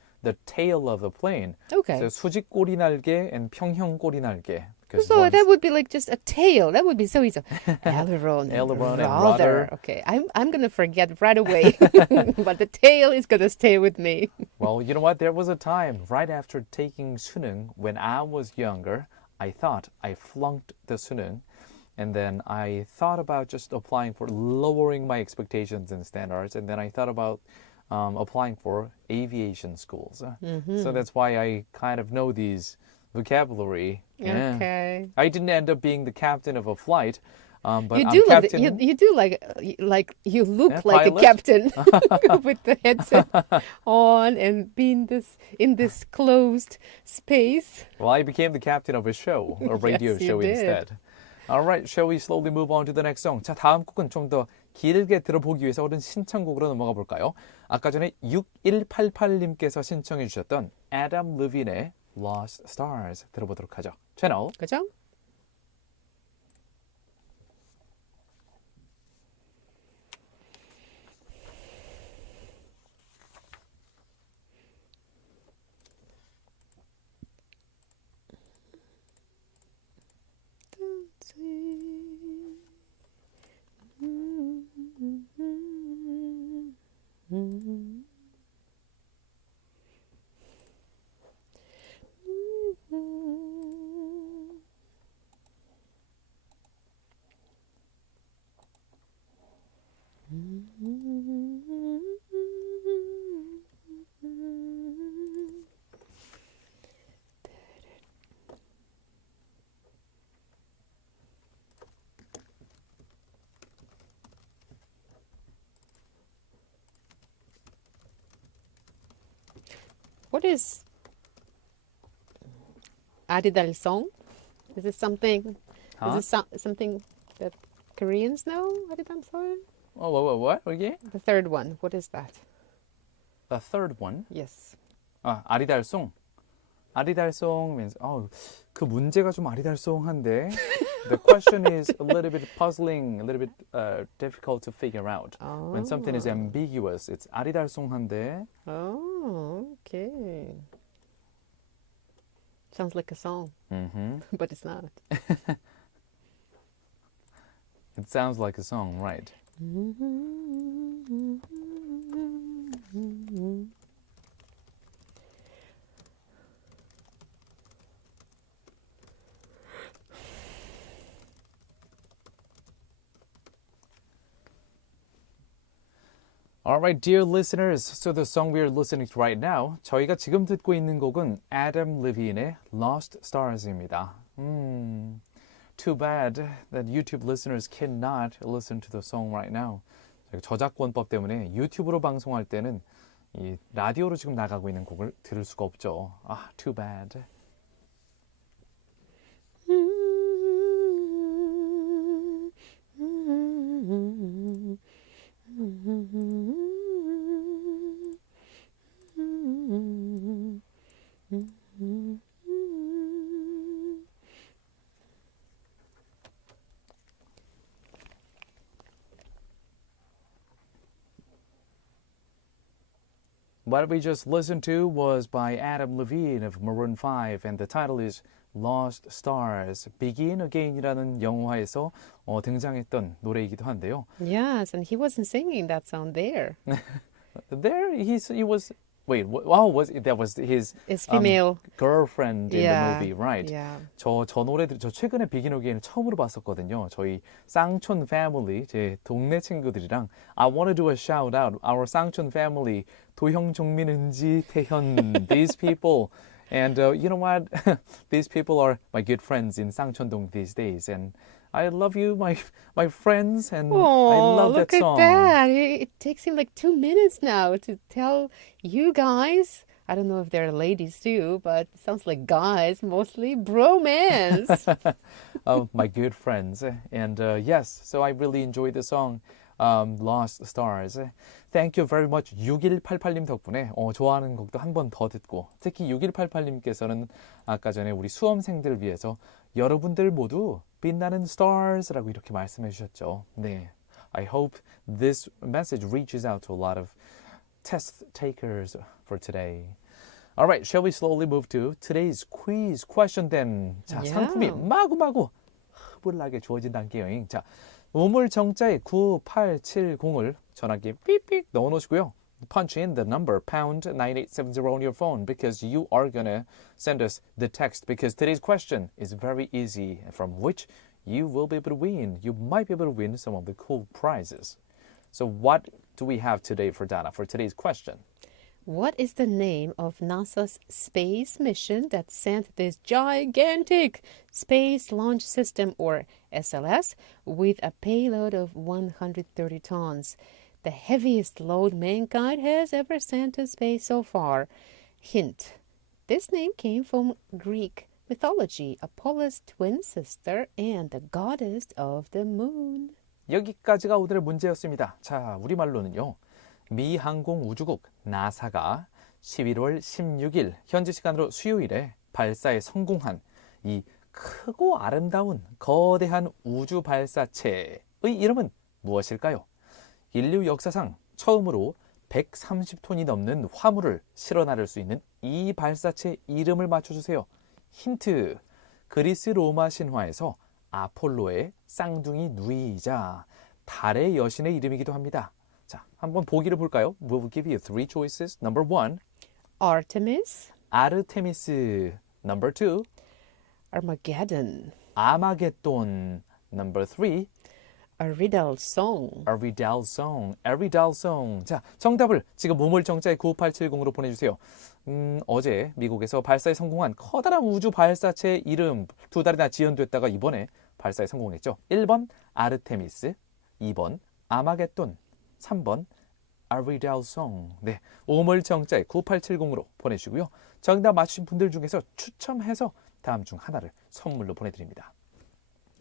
tail of the plane. Okay. So 수직 꼬리 날개 and 평형 꼬리 날개. So that would be like just a tail. That would be so easy. Aileron, Aileron and rudder. rudder. Okay, I'm gonna forget right away, but the tail is gonna stay with me. Well, you know what? There was a time right after taking 수능 when I was younger, I thought I flunked the 수능. And then I thought about just applying for lowering my expectations and standards. And then I thought about applying for aviation schools. So that's why I kind of know these vocabulary. Yeah. Okay. I didn't end up being the captain of a flight, but You I'm do captain. you do like you look Yeah, like pilot. a captain with the headset on and being in this closed space. Well, I became the captain of a show, a radio Yes, you show did. instead. All right, shall we slowly move on to the next song? 자, 다음 곡은 좀 더 길게 들어보기 위해서 오른 신청곡으로 넘어가 볼까요? 아까 전에 6188님께서 신청해 주셨던 애덤 르빈의 Lost Stars 들어보도록 하죠. 채널 그죠? What is Aridal song? Is this something? Huh? Is this something that Koreans know? Aridal song? Oh, what? Again? The third one. What is that? The third one. Yes. 아, 아리달송. 아리달송 means 그 문제가 좀 아리달송한데. The question is a little bit puzzling, a little bit difficult to figure out. When something is ambiguous, it's 아리달송한데. Oh, okay. Sounds like a song, but it's not. It sounds like a song, right? Alright, dear listeners, so the song we are listening to right now, 저희가 지금 듣고 있는 곡은 Adam Levine의 Lost Stars입니다. Too bad that YouTube listeners cannot listen to the song right now. 저작권법 때문에 유튜브로 방송할 때는 이 라디오로 지금 나가고 있는 곡을 들을 수가 없죠. 아, too bad. What we just listened to was by Adam Levine of Maroon 5 and the title is Lost Stars. Begin Again이라는 영화에서 등장했던 노래이기도 한데요. Yes, and he wasn't singing that song there. There he was Wait, that was his It's female. girlfriend in Yeah, the movie, right? yeah. 저 노래들 저 최근에 비긴 어게인을 처음으로 봤었거든요. 저희 쌍촌 패밀리 제 동네 친구들이랑 I want to do a shout out our 쌍촌 family 도형 종민 은지 태현 these people and you know what these people are my good friends in 쌍촌동 these days and I love you my friends and I Oh, love look that song. at that. It takes him like 2 minutes now to tell you guys. I don't know if they're ladies too, but it sounds like guys mostly. Bromance. My good friends. And yes, so I really enjoyed the song Lost Stars. Thank you very much. 6188님 덕분에 좋아하는 곡도 한 번 더 듣고 특히 6188님께서는 아까 전에 우리 수험생들을 위해서 여러분들 모두 빛나는 stars라고 이렇게 말씀해 주셨죠. 네. I hope this message reaches out to a lot of test takers for today. Alright, shall we slowly move to today's quiz question then? 자, Yeah. 상품이 마구마구 흐물나게 주어진다는 게요. 자, 우물 정자에 9870을 전화기에 삐삐 넣어놓으시고요. Punch in the number pound 9870 on your phone because you are gonna send us the text because today's question is very easy from which you will be able to win. You might be able to win some of the cool prizes. So what do we have today for Dana for today's question? What is the name of NASA's space mission that sent this gigantic Space Launch System, or SLS, with a payload of 130 tons? The heaviest load mankind has ever sent to space so far. Hint. This name came from Greek mythology, Apollo's twin sister and the goddess of the moon. 여기까지가 오늘의 문제였습니다. 자, 우리말로는요. 미 항공우주국 나사가 11월 16일 현지 시간으로 수요일에 발사에 성공한 이 크고 아름다운 거대한 우주 발사체의 이름은 무엇일까요? 인류 역사상 처음으로 130톤이 넘는 화물을 실어 나를 수 있는 이 발사체 이름을 맞춰주세요. 힌트. 그리스 로마 신화에서 아폴로의 쌍둥이 누이이자 달의 여신의 이름이기도 합니다. 자, 한번 보기를 볼까요? We'll give you three choices. Number 1, Artemis, 아르테미스. Number 2, Armageddon, 아마겟돈. Number 3, Aridal Song. Aridal Song. 자, 정답을 지금 우물정자에 9870으로 보내주세요. 어제 미국에서 발사에 성공한 커다란 우주 발사체 이름 2달이나 지연됐다가 이번에 발사에 성공했죠. 1번 아르테미스, 2번 아마겟돈, 3번 Aridal Song. 네, 우물정자에 9870으로 보내주시고요. 정답 맞추신 분들 중에서 추첨해서 다음 중 하나를 선물로 보내드립니다.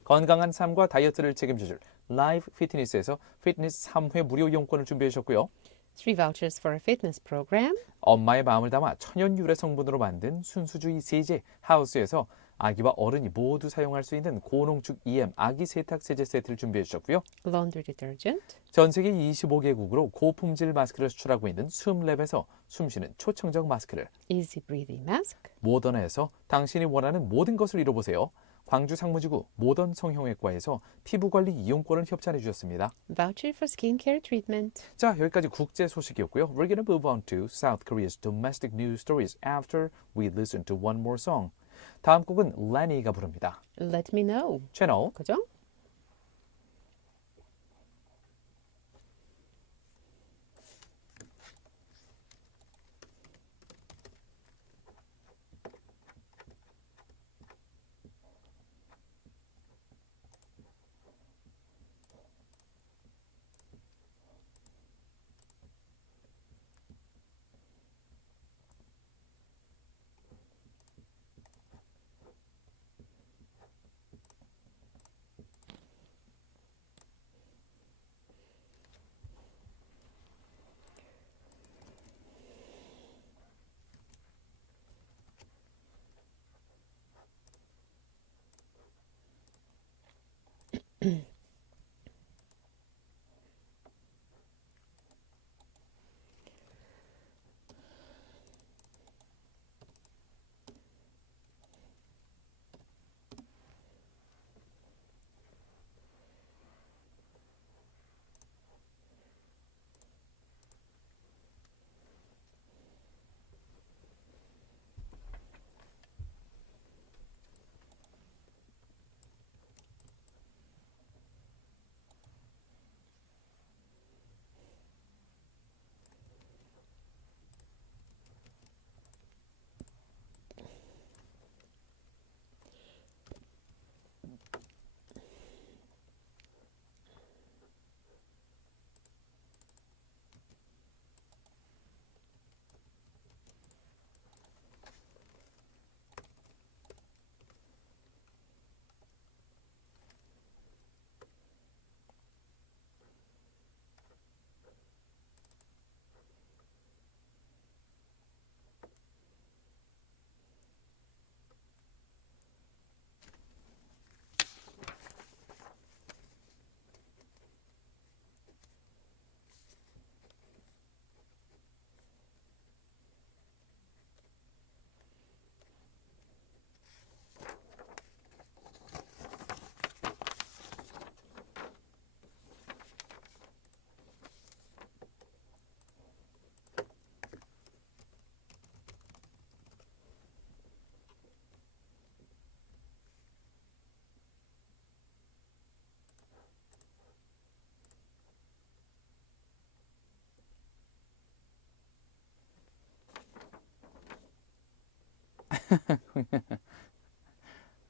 건강한 삶과 다이어트를 책임져줄 라이브 피트니스에서 피트니스 3회 무료 이용권을 준비해 주셨고요. 3 vouchers for a fitness program. 엄마의 마음을 담아 천연 유래 성분으로 만든 순수주의 세제 하우스에서 아기와 어른이 모두 사용할 수 있는 고농축 EM 아기 세탁 세제 세트를 준비해 주셨고요. Laundry detergent. 전 세계 25개국으로 고품질 마스크를 수출하고 있는 숨랩에서 숨쉬는 초청적 마스크를, Easy breathing mask. 모던에서 당신이 원하는 모든 것을 이뤄보세요. 광주 상무지구 모던 성형외과에서 피부관리 이용권을 협찬해 주셨습니다. Voucher for skincare treatment. 자, 여기까지 국제 소식이었고요. We're gonna move on to South Korea's domestic news stories after we listen to one more song. 다음 곡은 Lenny가 부릅니다. Let me know. 채널 고정?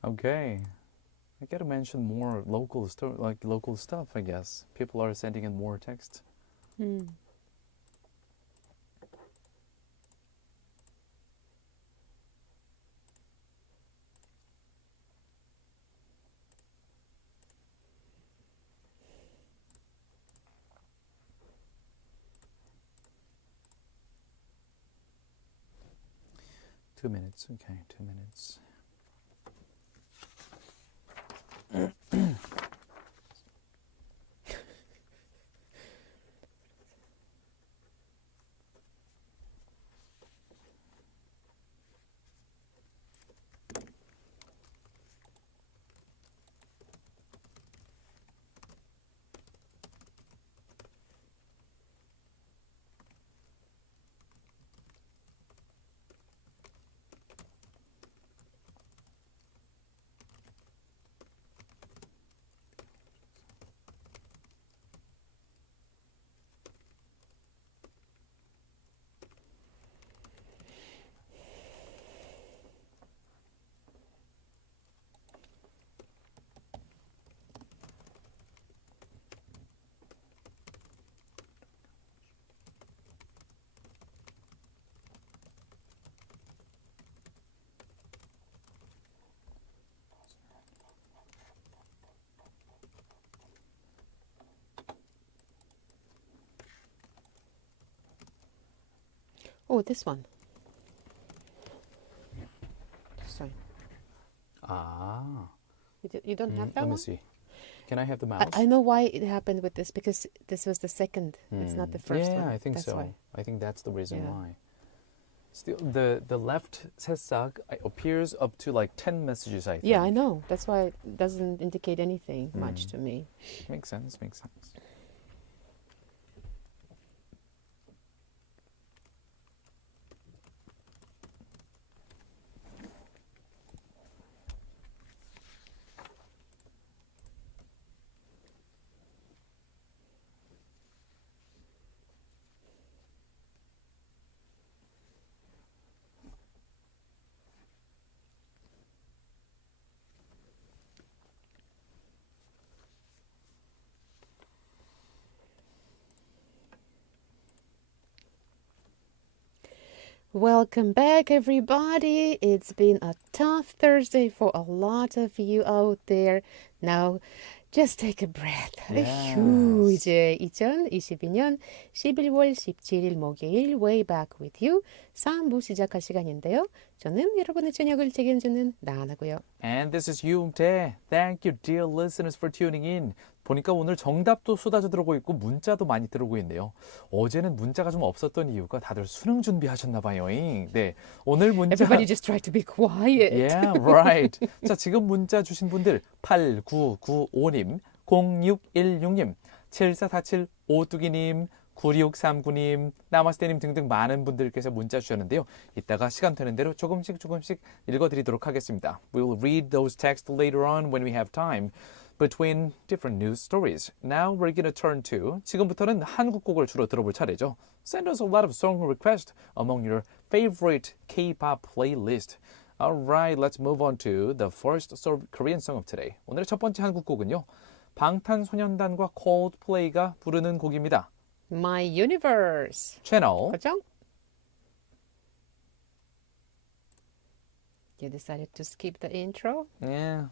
Okay. I gotta mention more local local stuff, I guess. People are sending in more text. Hmm. Two minutes. Okay, 2 minutes. Oh, this one. Sorry. Ah. You don't have that Let me one? see. Can I have the mouse? I know why it happened with this, because this was the second. It's not the first yeah, one. I think That's so. why. I think that's the reason Yeah. why. Still, the left 새싹 appears up to like 10 messages, I think. Yeah, I know. That's why it doesn't indicate anything much to me. Makes sense, makes sense. Welcome back, everybody. It's been a tough Thursday for a lot of you out there. Now, just take a breath. 휴, Yes. 이제 2022년 11월 17일 목요일 Way Back With You 3부 시작할 시간인데요. 저는 여러분의 저녁을 책임지는 나나고요. And this is Yoon-tae. Thank you, dear listeners, for tuning in. 보니까 오늘 정답도 쏟아져 들어오고 있고 문자도 많이 들어오고 있네요. 어제는 문자가 좀 없었던 이유가 다들 수능 준비하셨나 봐요. 네, 오늘 문자... Everybody just try to be quiet. Yeah, right. 자, 지금 문자 주신 분들 8995님, 0616님, 7447 오뚜기님, 9639님, 나마스테님 등등 많은 분들께서 문자 주셨는데요. 이따가 시간 되는 대로 조금씩 읽어드리도록 하겠습니다. We will read those texts later on when we have time between different news stories. Now we're going to turn to 지금부터는 한국 곡을 주로 들어볼 차례죠. Send us a lot of song requests among your favorite K-pop playlist. Alright, let's move on to the first Korean song of today. 오늘의 첫 번째 한국 곡은요. 방탄소년단과 Coldplay가 부르는 곡입니다. My Universe. 채널 그죠? You decided to skip the intro? Yeah.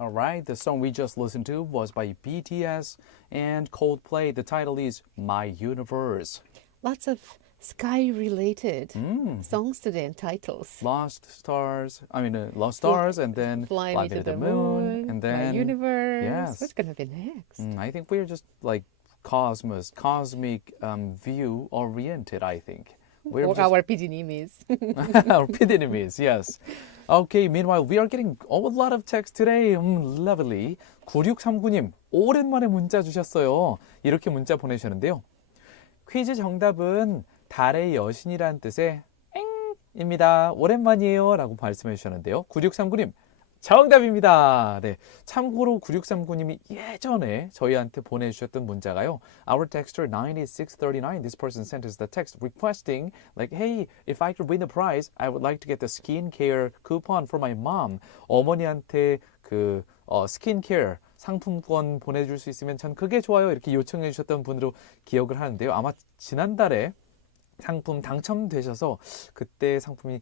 All right, the song we just listened to was by BTS and Coldplay. The title is My Universe. Lots of sky-related songs today and titles. Lost Stars, and then Fly Fly Me Me to the Moon, and My then Universe. yes. What's going to be next? I think we're just like cosmic view oriented, I think. We're Or just, our PD님 is. our enemies, yes. Okay, meanwhile, we are getting a lot of text today. Lovely. 9639님, 오랜만에 문자 주셨어요. 이렇게 문자 보내주셨는데요. 퀴즈 정답은 달의 여신이란 뜻의 앵입니다. 오랜만이에요. 라고 말씀해 주셨는데요. 9639님, 정답입니다. 네, 참고로 9639님이 예전에 저희한테 보내주셨던 문자가요. Our texter 9639, this person sent us the text requesting like, hey, if I could win the prize, I would like to get the skincare coupon for my mom. 어머니한테 그 스킨케어 상품권 보내줄 수 있으면 전 그게 좋아요. 이렇게 요청해 주셨던 분으로 기억을 하는데요. 아마 지난달에 상품 당첨되셔서 그때 상품이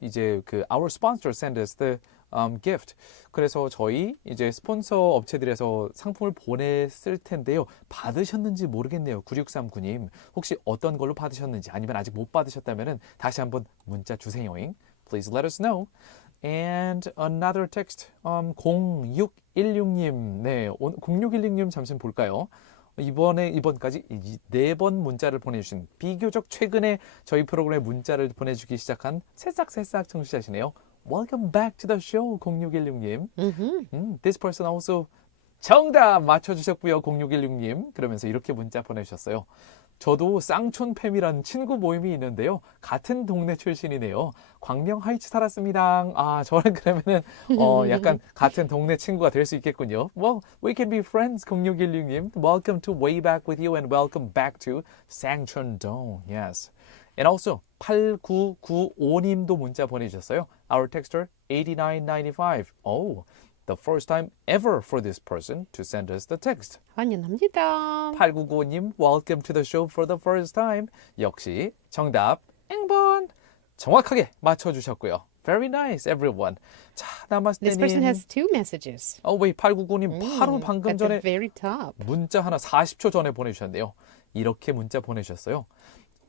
이제 그 our sponsor sent us the gift. 그래서 저희 이제 스폰서 업체들에서 상품을 보냈을 텐데요. 받으셨는지 모르겠네요. 9639님. 혹시 어떤 걸로 받으셨는지 아니면 아직 못 받으셨다면 다시 한번 문자 주세요. Please let us know. And another text 0616님. 네, 0616님 잠시 볼까요? 이번까지 4번 문자를 보내주신 비교적 최근에 저희 프로그램에 문자를 보내주기 시작한 새싹 청취자시네요. Welcome back to the show, 0616님. This person also 정답 맞춰주셨고요, 0616님. 그러면서 이렇게 문자 보내주셨어요. 저도 쌍촌팸이라는 친구 모임이 있는데요. 같은 동네 출신이네요. 광명 하이츠 살았습니다. 아, 저는 그러면은 약간 같은 동네 친구가 될 수 있겠군요. Well, we can be friends, 0616님. Welcome to Way Back with you and welcome back to 쌍촌동. Yes. And also 8995님도 문자 보내주셨어요. Our texter 8995. Oh, the first time ever for this person to send us the text. 환영합니다. 8995님, welcome to the show for the first time. 역시 정답 N번 정확하게 맞춰주셨고요. Very nice, everyone. 자, This person 나마스테님. has two messages. 왜 8995님 바로 방금 At the 전에 very top. 문자 하나 40초 전에 보내주셨네요. 이렇게 문자 보내주셨어요.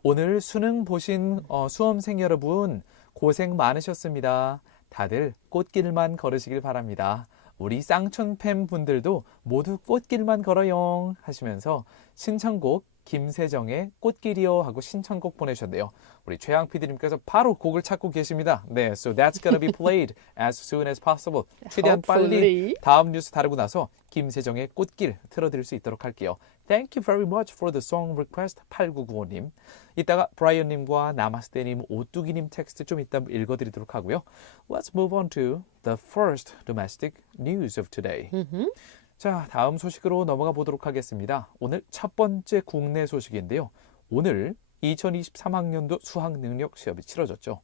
오늘 수능 보신 수험생 여러분 고생 많으셨습니다. 다들 꽃길만 걸으시길 바랍니다. 우리 쌍촌팸 분들도 모두 꽃길만 걸어요 하시면서 신청곡 김세정의 꽃길이요 하고 신청곡 보내셨네요. 우리 최양 PD님께서 바로 곡을 찾고 계십니다. 네, so that's gonna be played as soon as possible. 최대한 빨리 Hopefully. 다음 뉴스 다루고 나서 김세정의 꽃길 틀어드릴 수 있도록 할게요. Thank you very much for the song request 8995님. 이따가 브라이언님과 나마스테님, 오뚜기님 텍스트 좀 이따 읽어드리도록 하고요. Let's move on to the first domestic news of today. 자, 다음 소식으로 넘어가 보도록 하겠습니다. 오늘 첫 번째 국내 소식인데요. 오늘 2023학년도 수학능력 시험이 치러졌죠.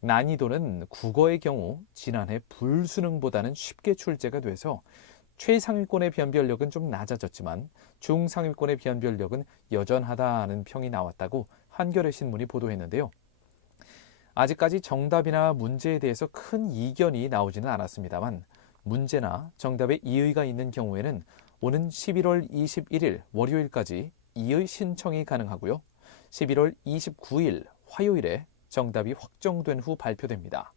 난이도는 국어의 경우 지난해 불수능보다는 쉽게 출제가 돼서 최상위권의 변별력은 좀 낮아졌지만 중상위권의 변별력은 여전하다는 평이 나왔다고 한겨레 신문이 보도했는데요. 아직까지 정답이나 문제에 대해서 큰 이견이 나오지는 않았습니다만 문제나 정답에 이의가 있는 경우에는 오는 11월 21일 월요일까지 이의 신청이 가능하고요. 11월 29일 화요일에 정답이 확정된 후 발표됩니다.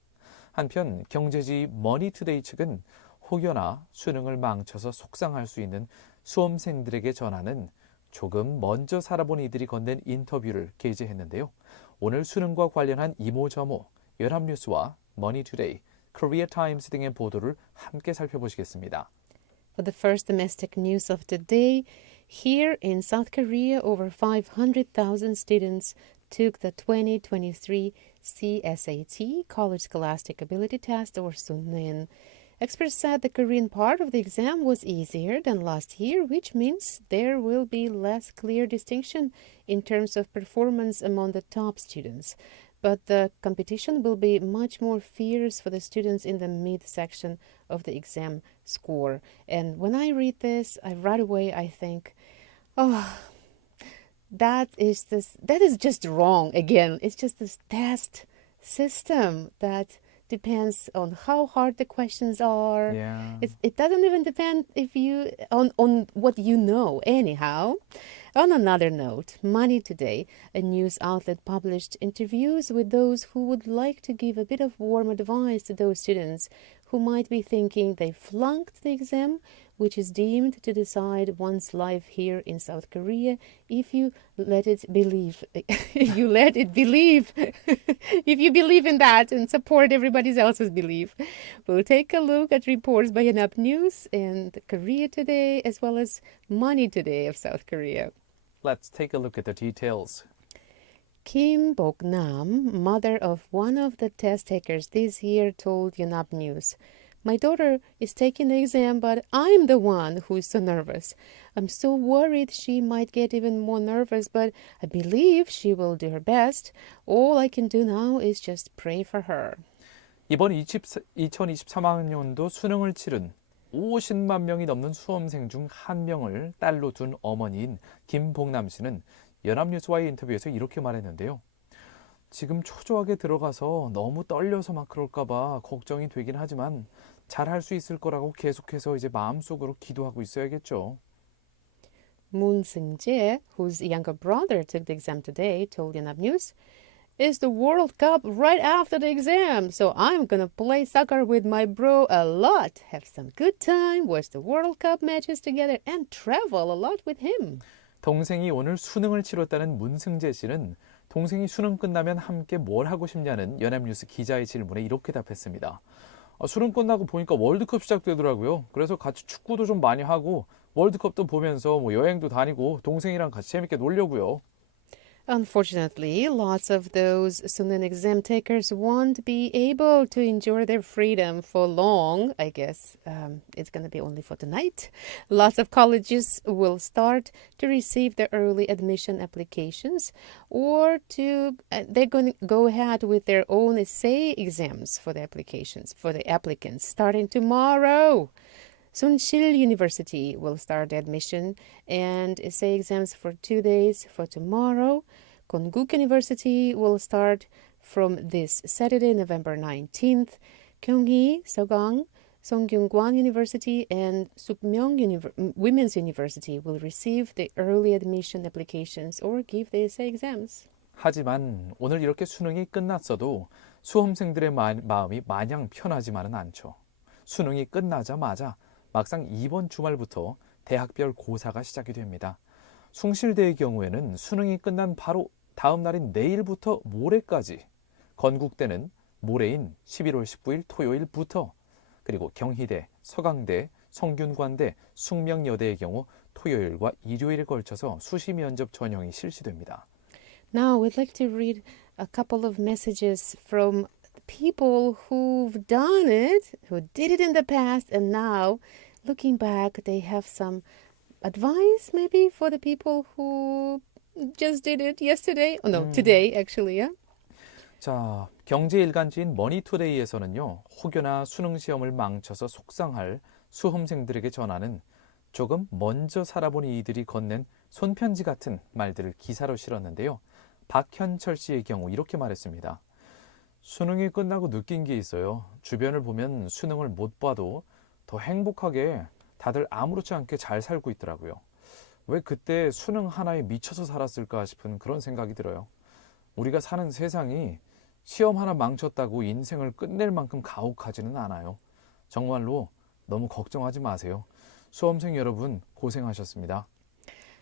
한편 경제지 머니투데이 측은 혹여나 수능을 망쳐서 속상할 수 있는 수험생들에게 전하는 조금 먼저 살아본 이들이 건넨 인터뷰를 게재했는데요. 오늘 수능과 관련한 이모저모, 연합뉴스와 머니투데이, 코리아타임스 등의 보도를 함께 살펴보시겠습니다. For the first domestic news of the day, here in South Korea, over 500,000 students took the 2023 CSAT, College Scholastic Ability Test, or Sunin. Experts said the Korean part of the exam was easier than last year, which means there will be less clear distinction in terms of performance among the top students. But the competition will be much more fierce for the students in the mid-section of the exam score. And when I read this, right away I think, that is just wrong again. It's just this test system that depends on how hard the questions are. Yeah. It doesn't even depend if you on what you know anyhow. On another note, Money Today, a news outlet, published interviews with those who would like to give a bit of warm advice to those students who might be thinking they flunked the exam, which is deemed to decide one's life here in South Korea if you let it believe. If you let it believe. If you believe in that and support everybody else's belief. We'll take a look at reports by Yonhap News and Korea Today, as well as Money Today of South Korea. Let's take a look at the details. Kim Bok-nam, mother of one of the test takers this year, told Yonhap News, "My daughter is taking the exam, but I'm the one who's so nervous. I'm so worried she might get even more nervous, but I believe she will do her best. All I can do now is just pray for her." 이번 2023학년도 수능을 치른 50만 명이 넘는 수험생 중 한 명을 딸로 둔 어머니인 김복남 씨는 연합뉴스와의 인터뷰에서 이렇게 말했는데요. 지금 초조하게 들어가서 너무 떨려서 막 그럴까봐 걱정이 되긴 하지만 잘할 수 있을 거라고 계속해서 이제 마음속으로 기도하고 있어야겠죠. Moon Seung-jae, whose younger brother took the exam today, told Yonhap News, "It's the World Cup right after the exam, so I'm gonna play soccer with my bro a lot, have some good time, watch the World Cup matches together, and travel a lot with him." 동생이 오늘 수능을 치렀다는 문승재 씨는 동생이 수능 끝나면 함께 뭘 하고 싶냐는 연합뉴스 기자의 질문에 이렇게 답했습니다. 수능 끝나고 보니까 월드컵 시작되더라고요. 그래서 같이 축구도 좀 많이 하고 월드컵도 보면서 여행도 다니고 동생이랑 같이 재밌게 놀려고요. Unfortunately, lots of those Sunan exam takers won't be able to enjoy their freedom for long. I guess it's going to be only for tonight. Lots of colleges will start to receive their early admission applications, or they're going to go ahead with their own essay exams for the applicants starting tomorrow. Sunsil University will start admission and essay exams for 2 days for tomorrow. Gwangju University will start from this Saturday, November 19th. Gyeonggi, Sogang, Songkyungkwan University and Sukmyeong Women's University will receive the early admission applications or give the essay exams. 하지만 오늘 이렇게 수능이 끝났어도 수험생들의 마음이 마냥 편하지만은 않죠. 수능이 끝나자마자 막상 이번 주말부터 대학별 고사가 시작이 됩니다. 숭실대의 경우에는 수능이 끝난 바로 다음 날인 내일부터 모레까지, 건국대는 모레인 11월 19일 토요일부터, 그리고 경희대, 서강대, 성균관대, 숙명여대의 경우 토요일과 일요일에 걸쳐서 수시 면접 전형이 실시됩니다. Now we'd like to read a couple of messages from people who've done it, who did it in the past, and now, looking back, they have some advice maybe for the people who just did it yesterday. Oh no, today actually, yeah. 자, 경제일간지인 머니투데이에서는요, 혹여나 수능시험을 망쳐서 속상할 수험생들에게 전하는 조금 먼저 살아본 이들이 건넨 손편지 같은 말들을 기사로 실었는데요. 박현철 씨의 경우 이렇게 말했습니다. 수능이 끝나고 느낀 게 있어요. 주변을 보면 수능을 못 봐도 더 행복하게 다들 아무렇지 않게 잘 살고 있더라고요. 왜 그때 수능 하나에 미쳐서 살았을까 싶은 그런 생각이 들어요. 우리가 사는 세상이 시험 하나 망쳤다고 인생을 끝낼 만큼 가혹하지는 않아요. 정말로 너무 걱정하지 마세요. 수험생 여러분 고생하셨습니다.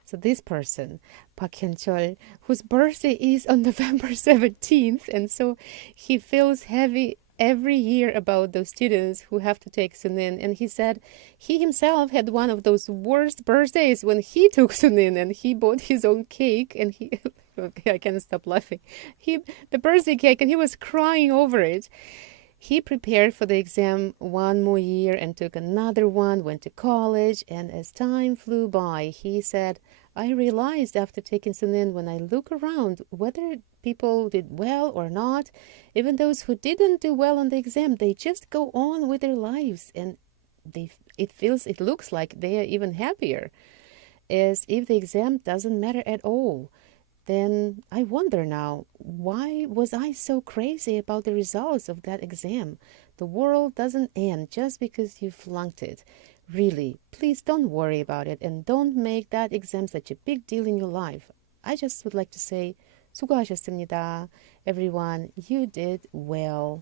So this person, Park Hyun-chol, whose birthday is on November 17th, and so he feels heavy every year about those students who have to take Sunin. And he said he himself had one of those worst birthdays when he took Sunin, and he bought his own cake, and I can't stop laughing. The birthday cake, and he was crying over it. He prepared for the exam one more year and took another one, went to college, and as time flew by, he said, I realized after taking Sunin, when I look around, whether people did well or not, even those who didn't do well on the exam, they just go on with their lives, and it looks like they are even happier, as if the exam doesn't matter at all. then I wonder now, why was I so crazy about the results of that exam? The world doesn't end just because you flunked it. Really, please don't worry about it and don't make that exam such a big deal in your life. I just would like to say 수고하셨습니다. Everyone, you did well.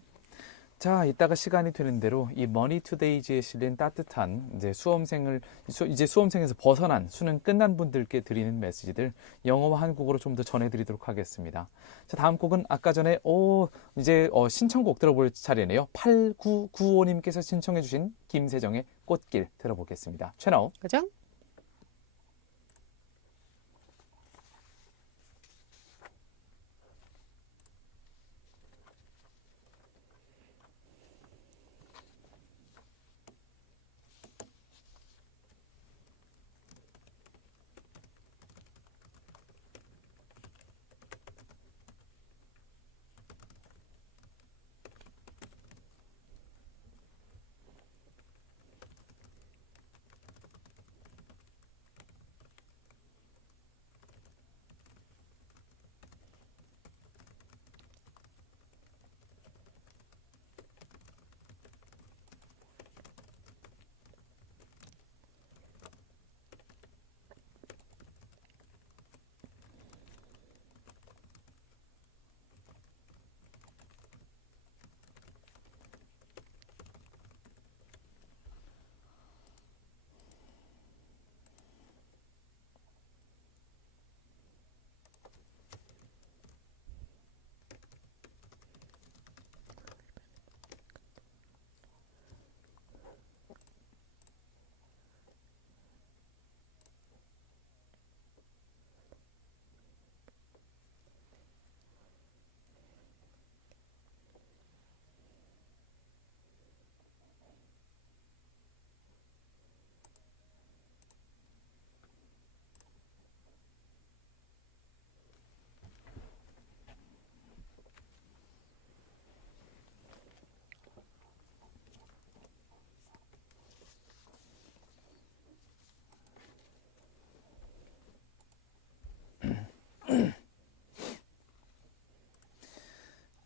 자, 이따가 시간이 되는 대로 이 머니 투데이즈에 실린 따뜻한 이제 수험생에서 벗어난 수능 끝난 분들께 드리는 메시지들 영어와 한국어로 좀 더 전해드리도록 하겠습니다. 자, 다음 곡은 아까 전에 신청곡 들어볼 차례네요. 8995님께서 신청해주신 김세정의 꽃길 들어보겠습니다. 채널 그죠?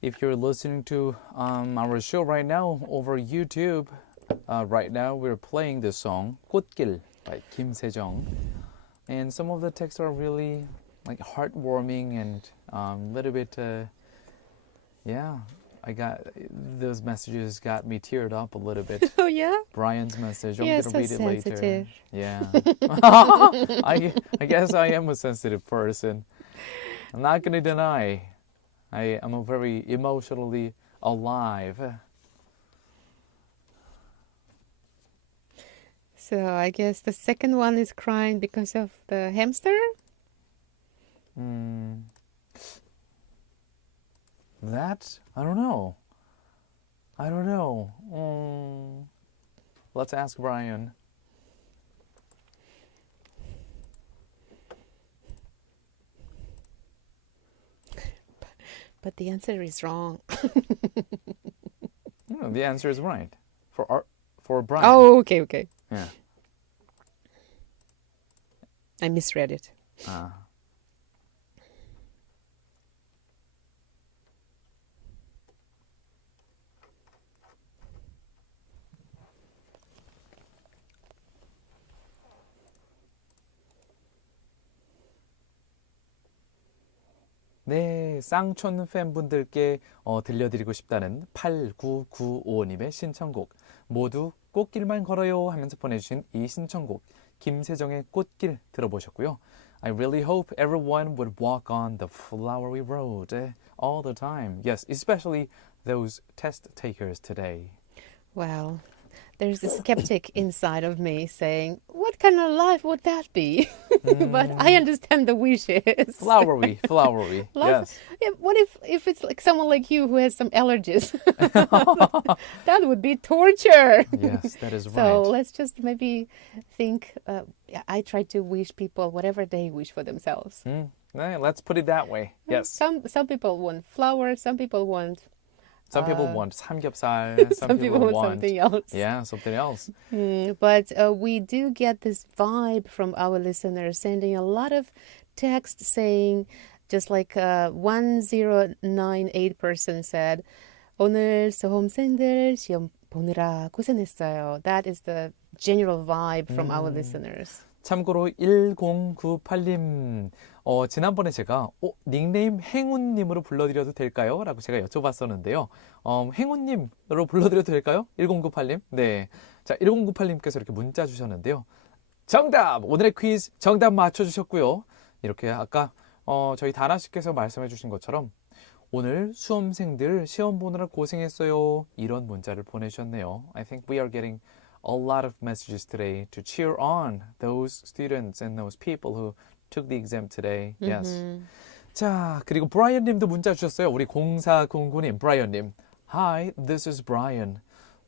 If you're listening to our show right now over YouTube, right now we're playing the song 꽃길 by Kim Sejong, and some of the texts are really like heartwarming and a little bit, I got those messages got me teared up a little bit. Oh yeah? Brian's message. I'm You're gonna so read it later. sensitive. Yeah, I guess I am a sensitive person. I'm not gonna deny. I am a very emotionally alive. So I guess the second one is crying because of the hamster? That? I don't know. Let's ask Brian. But the answer is wrong. No, the answer is right. For Brian. Oh, okay. Yeah. I misread it. 네, 쌍촌 팬분들께 들려드리고 싶다는 8995님의 신청곡 모두 꽃길만 걸어요 하면서 보내주신 이 신청곡 김세정의 꽃길 들어보셨고요. I really hope everyone would walk on the flowery road all the time. Yes, especially those test takers today. Well, there's a skeptic inside of me saying, what kind of life would that be? But I understand the wishes. Flowery, yes. Yeah, what if it's like someone like you who has some allergies? That would be torture. Yes, that is right. So let's just maybe think, I try to wish people whatever they wish for themselves. Let's put it that way. Yes. Some people want flowers, some people want 삼겹살, some people want want something else. Yeah, something else. But we do get this vibe from our listeners sending a lot of text saying just like 1098 person said, 오늘 수험생들 시험 보느라 고생했어요. That is the general vibe from our listeners. 참고로 1098님, 지난번에 제가 닉네임 행운님으로 불러드려도 될까요? 라고 제가 여쭤봤었는데요. 행운님으로 불러드려도 될까요? 1098님. 네. 자, 1098님께서 이렇게 문자 주셨는데요. 정답! 오늘의 퀴즈 정답 맞춰주셨고요. 이렇게 아까 저희 다나 씨께서 말씀해 주신 것처럼 오늘 수험생들 시험 보느라 고생했어요. 이런 문자를 보내주셨네요. I think we are getting a lot of messages today to cheer on those students and those people who took the exam today. Yes. 자, 그리고 브라이언 님도 문자 주셨어요. 우리 0409님, 브라이언 님. Hi, this is Brian.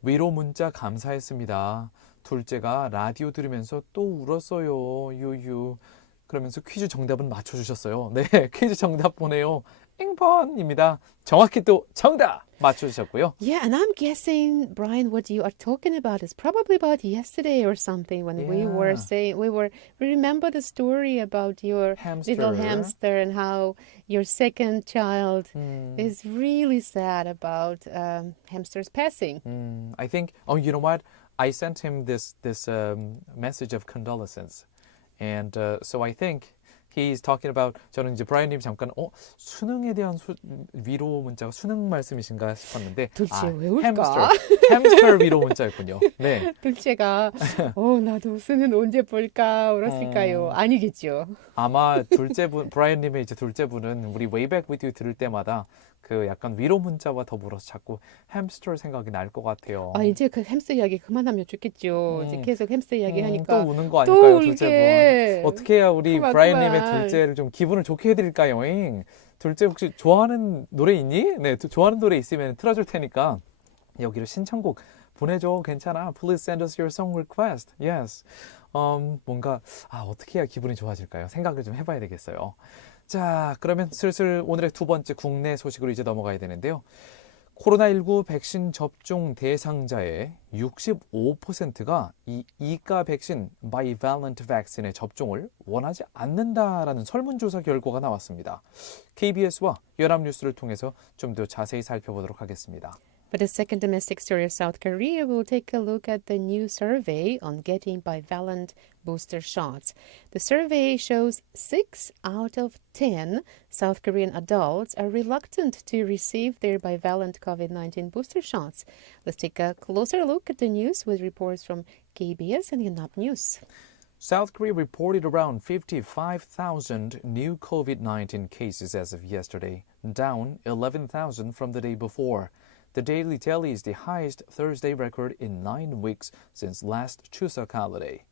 위로 문자 감사했습니다. 둘째가 라디오 들으면서 또 울었어요. 유유. 그러면서 퀴즈 정답은 맞춰주셨어요. 네, 퀴즈 정답 보내요. 잉번입니다. 정확히 또 정답 맞춰주셨고요. Yeah, and I'm guessing, Brian, what you are talking about is probably about yesterday or something when we were saying, we remember the story about your little hamster and how your second child is really sad about hamsters passing. I think, you know what? I sent him this message of condolences. And so I think he's talking about, 저는 이제 브라이언님 잠깐 수능에 대한 위로 문자가 수능 말씀이신가 싶었는데 둘째 왜 울까? 햄스터 위로 문자였군요. 네. 둘째가 나도 수능 언제 볼까 울었을까요? 아니겠죠. 아마 브라이언님의 이제 둘째분은 우리 Way Back With You 들을 때마다 그 약간 위로 문자와 더불어서 자꾸 햄스터 생각이 날 것 같아요. 이제 그 햄스터 이야기 그만하면 좋겠죠. 이제 계속 햄스터 이야기 하니까 또 우는 거 아닐까요, 또 둘째분? 어떻게 해야 우리 브라이언님의 그만. 둘째를 좀 기분을 좋게 해드릴까요? 둘째 혹시 좋아하는 노래 있니? 네, 좋아하는 노래 있으면 틀어줄 테니까 여기로 신청곡 보내줘. 괜찮아. Please send us your song request. Yes. 뭔가 어떻게 해야 기분이 좋아질까요? 생각을 좀 해봐야 되겠어요. 자, 그러면 슬슬 오늘의 두 번째 국내 소식으로 이제 넘어가야 되는데요. 코로나19 백신 접종 대상자의 65%가 이 2가 백신 bivalent vaccine의 접종을 원하지 않는다라는 설문조사 결과가 나왔습니다. KBS와 연합뉴스를 통해서 좀 더 자세히 살펴보도록 하겠습니다. But the second domestic story of South Korea will take a look at the new survey on getting bivalent booster shots. The survey shows 6 out of 10 South Korean adults are reluctant to receive their bivalent COVID-19 booster shots. Let's take a closer look at the news with reports from KBS and Yonhap News. South Korea reported around 55,000 new COVID-19 cases as of yesterday, down 11,000 from the day before. The daily tally is the highest Thursday record in 9 weeks since last Chuseok holiday.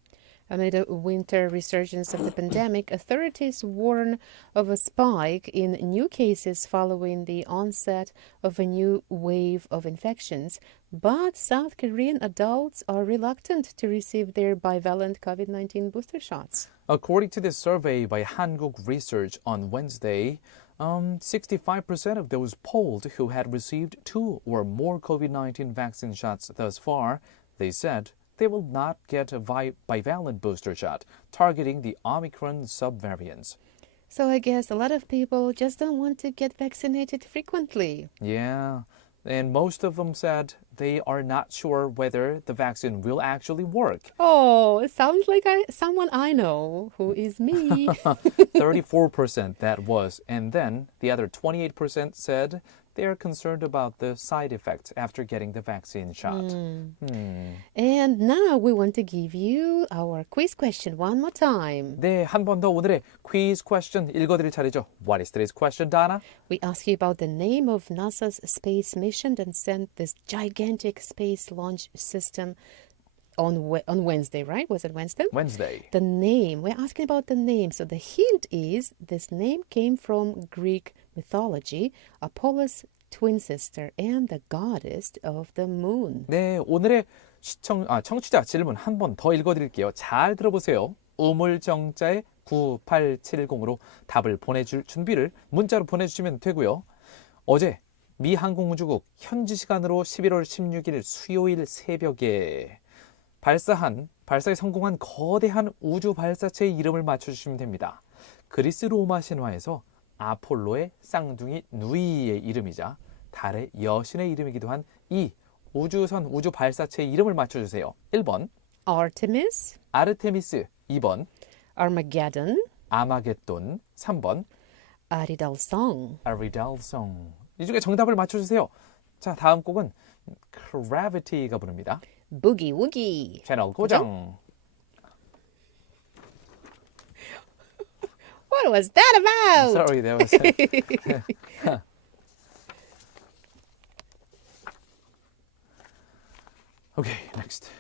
Amid a winter resurgence of the pandemic, authorities warn of a spike in new cases following the onset of a new wave of infections. But South Korean adults are reluctant to receive their bivalent COVID-19 booster shots. According to this survey by Hankuk Research on Wednesday, 65% of those polled who had received 2 or more COVID-19 vaccine shots thus far, they said they will not get a bivalent booster shot, targeting the Omicron subvariants. So I guess a lot of people just don't want to get vaccinated frequently. Yeah, and most of them said they are not sure whether the vaccine will actually work. Oh, it sounds like someone I know, who is me. 34% that was, and then the other 28% said they are concerned about the side effects after getting the vaccine shot. And now we want to give you our quiz question one more time. 네, 한 번 더 오늘의 quiz question 읽어드릴 차례죠. What is today's question, Dana? We ask you about the name of NASA's space mission that sent this gigantic space launch system on Wednesday, right? Was it Wednesday? Wednesday. The name. We're asking about the name. So the hint is this name came from Greek mythology, Apollo's twin sister and the goddess of the moon. 네, 오늘의 청취자 질문 한 번 더 읽어드릴게요. 잘 들어보세요. 우물정자에 9870으로 답을 보내줄 준비를 문자로 보내주시면 되고요. 어제 미 항공우주국 현지 시간으로 11월 16일 수요일 새벽에 발사에 성공한 거대한 우주 발사체의 이름을 맞춰주시면 됩니다. 그리스 로마 신화에서 아폴로의 쌍둥이 누이의 이름이자 달의 여신의 이름이기도 한 이 우주선 우주 발사체의 이름을 맞춰주세요. 1번 Artemis, 아르테미스, 2번 Armageddon, 아마겟돈, 3번 Aridalsong. 아리달송. 이 중에 정답을 맞춰주세요. 자, 다음 곡은 Gravity가 부릅니다. Boogie Woogie. 채널 고정. What was that about? Sorry, that was Okay, next.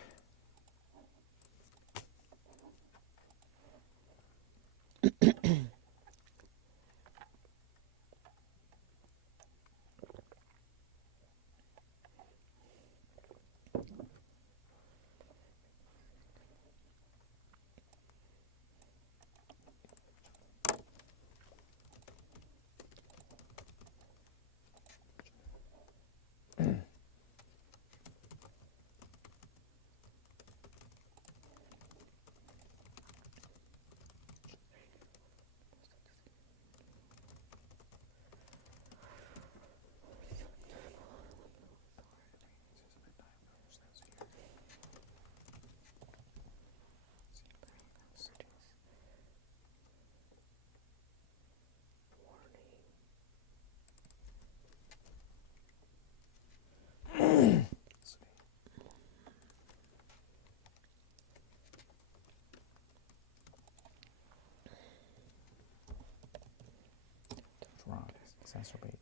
Exacerbate.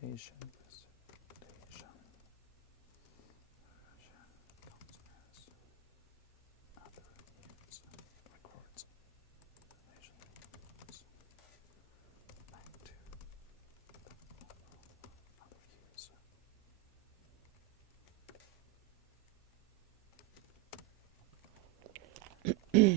Precipitation, precipitation, comes as other years records nations back to other years. All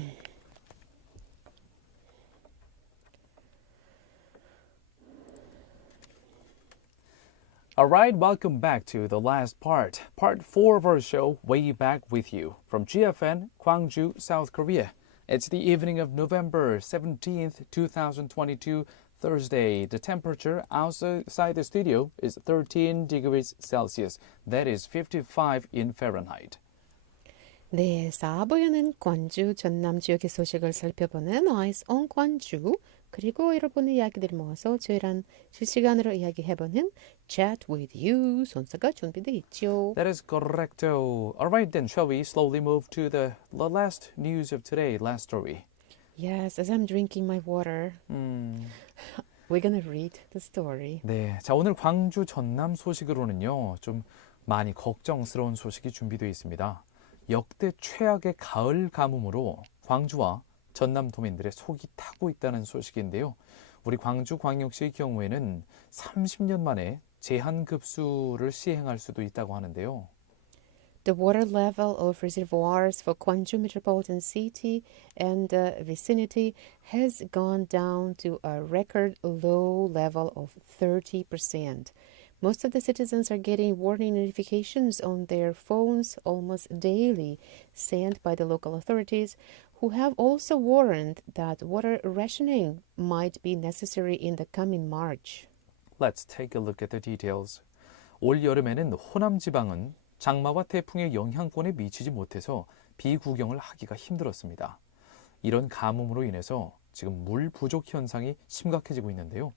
right, welcome back to the last part 4 of our show, Way Back With You, from GFN, Gwangju, South Korea. It's the evening of November 17th, 2022, Thursday. The temperature outside the studio is 13 degrees Celsius. That is 55 in Fahrenheit. 네, 4부에는 광주, 전남 지역의 소식을 살펴보는 Eyes on 광주, 그리고 여러분의 이야기들을 모아서 저희랑 실시간으로 이야기해보는 Chat with You 순서가 준비되어 있죠. That is correcto. All right, then, shall we slowly move to the last news of today, last story? Yes, as I'm drinking my water, we're gonna read the story. 네, 자 오늘 광주 전남 소식으로는요, 좀 많이 걱정스러운 소식이 준비되어 있습니다. 역대 최악의 가을 가뭄으로 광주와 전남 도민들의 속이 타고 있다는 소식인데요. 우리 광주광역시의 경우에는 30년 만에 제한급수를 시행할 수도 있다고 하는데요. The water level of reservoirs for Gwangju metropolitan city and the vicinity has gone down to a record low level of 30%. Most of the citizens are getting warning notifications on their phones almost daily, sent by the local authorities, who have also warned that water rationing might be necessary in the coming March. Let's take a look at the details. 올 여름에는 호남 지방은 장마와 태풍의 영향권에 미치지 못해서 비구경을 하기가 힘들었습니다. 이런 가뭄으로 인해서 지금 물 부족 현상이 심각해지고 있는데요.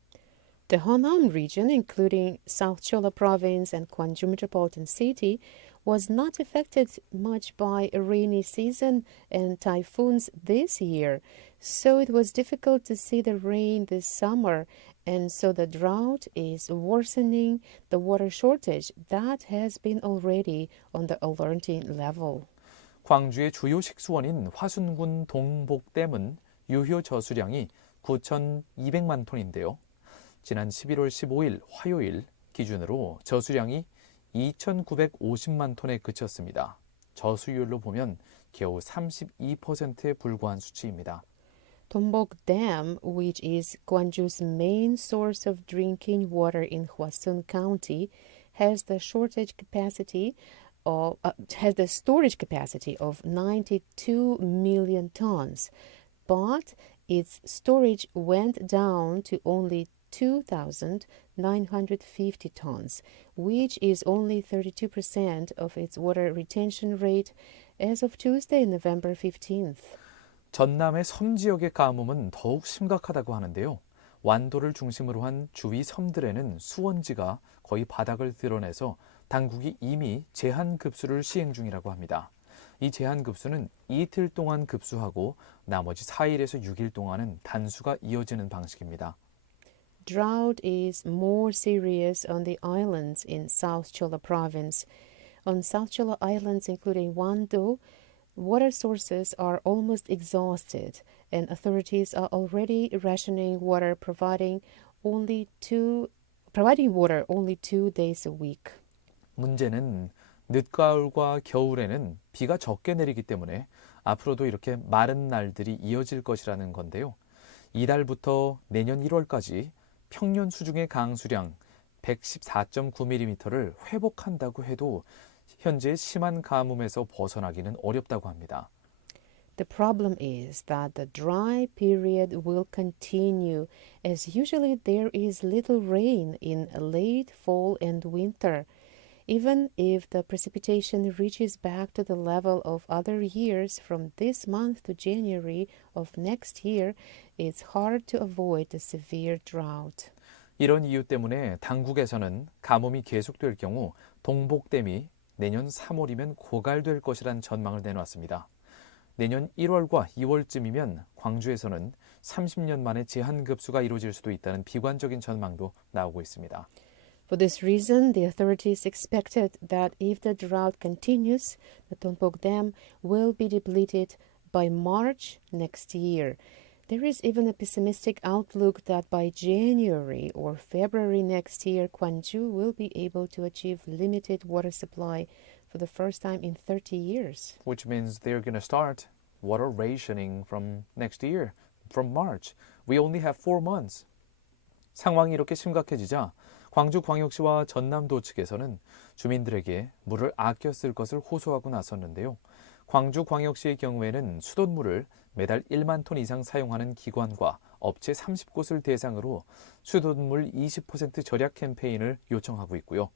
The Honam region, including South Chola Province and Gwangju Metropolitan City, was not affected much by a rainy season and typhoons this year, so it was difficult to see the rain this summer, and so the drought is worsening the water shortage that has been already on the alarming level. 광주의 주요 식수원인 화순군 동복댐은 유효 저수량이 9,200만 톤인데요. 지난 11월 15일 화요일 기준으로 저수량이 2,950만 톤에 그쳤습니다. 저수율로 보면 겨우 32%에 불과한 수치입니다. Tombok Dam, which is Gwangju's main source of drinking water in Hwasun County, has the storage capacity of 92 million tons, but its storage went down to only 2,950 tons, which is only 32% of its water retention rate as of Tuesday, November 15th. 전남의 섬 지역의 가뭄은 더욱 심각하다고 하는데요. 완도를 중심으로 한 주위 섬들에는 수원지가 거의 바닥을 드러내서 당국이 이미 제한급수를 시행 중이라고 합니다. 이 제한급수는 이틀 동안 급수하고 나머지 4일에서 6일 동안은 단수가 이어지는 방식입니다. Drought is more serious on the islands in South Chola Province. On South Chola Islands, including Wando, water sources are almost exhausted, and authorities are already rationing water, providing water only 2 days a week. 문제는 늦가을과 겨울에는 비가 적게 내리기 때문에 앞으로도 이렇게 마른 날들이 이어질 것이라는 건데요. 이달부터 내년 1월까지 평년 수중의 강수량 114.9mm를 회복한다고 해도 현재 심한 가뭄에서 벗어나기는 어렵다고 합니다. The problem is that the dry period will continue, as usually there is little rain in late fall and winter. Even if the precipitation reaches back to the level of other years from this month to January of next year, it's hard to avoid the severe drought. 이런 이유 때문에 당국에서는 가뭄이 계속될 경우 동복댐이 내년 3월이면 고갈될 것이란 전망을 내놨습니다. 내년 1월과 2월쯤이면 광주에서는 30년 만에 제한급수가 이루어질 수도 있다는 비관적인 전망도 나오고 있습니다. For this reason, the authorities expected that if the drought continues, the Tombok Dam will be depleted by March next year. There is even a pessimistic outlook that by January or February next year, Gwangju will be able to achieve limited water supply for the first time in 30 years. Which means they're going to start water rationing from next year, from March. We only have 4 months. 상황이 이렇게 심각해지자 광주광역시와 전남도 측에서는 주민들에게 물을 아껴 쓸 것을 호소하고 나섰는데요. 광주광역시의 경우에는 수돗물을 매달 1만 톤 이상 사용하는 기관과 업체 30곳을 대상으로 수돗물 20% 절약 캠페인을 요청하고 있고요.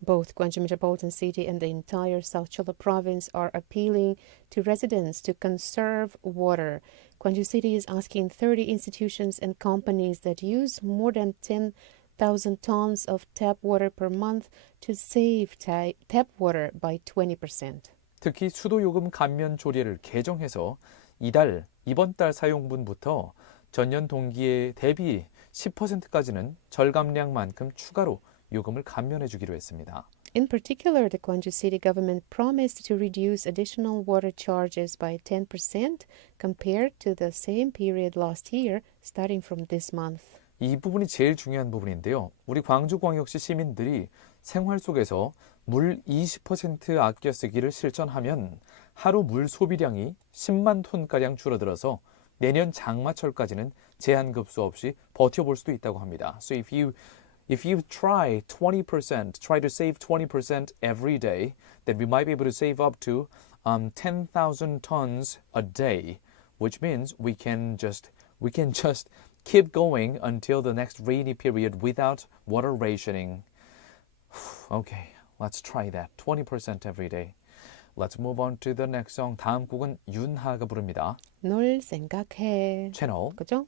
Both Gwangju Metropolitan City and the entire South Jeolla Province are appealing to residents to conserve water. Gwangju City is asking 30 institutions and companies that use more than 10,000 tons of tap water per month to save tap water by 20%. 특히 수도요금 감면 조례를 개정해서 이번 달 사용분부터 전년 동기에 대비 10%까지는 절감량만큼 추가로 요금을 감면해 주기로 했습니다. In particular, the Gwangju City government promised to reduce additional water charges by 10% compared to the same period last year, starting from this month. 이 부분이 제일 중요한 부분인데요. 우리 광주광역시 시민들이 생활 속에서 물 20% 아껴 쓰기를 실천하면 하루 물 소비량이 10만 톤가량 줄어들어서 내년 장마철까지는 제한급수 없이 버텨볼 수도 있다고 합니다. So if you try to save 20% every day, then we might be able to save up to 10,000 tons a day, which means we can just keep going until the next rainy period without water rationing. Okay, let's try that. 20% every day. Let's move on to the next song. 다음 곡은 윤하가 부릅니다. 널 생각해. 채널 그죠?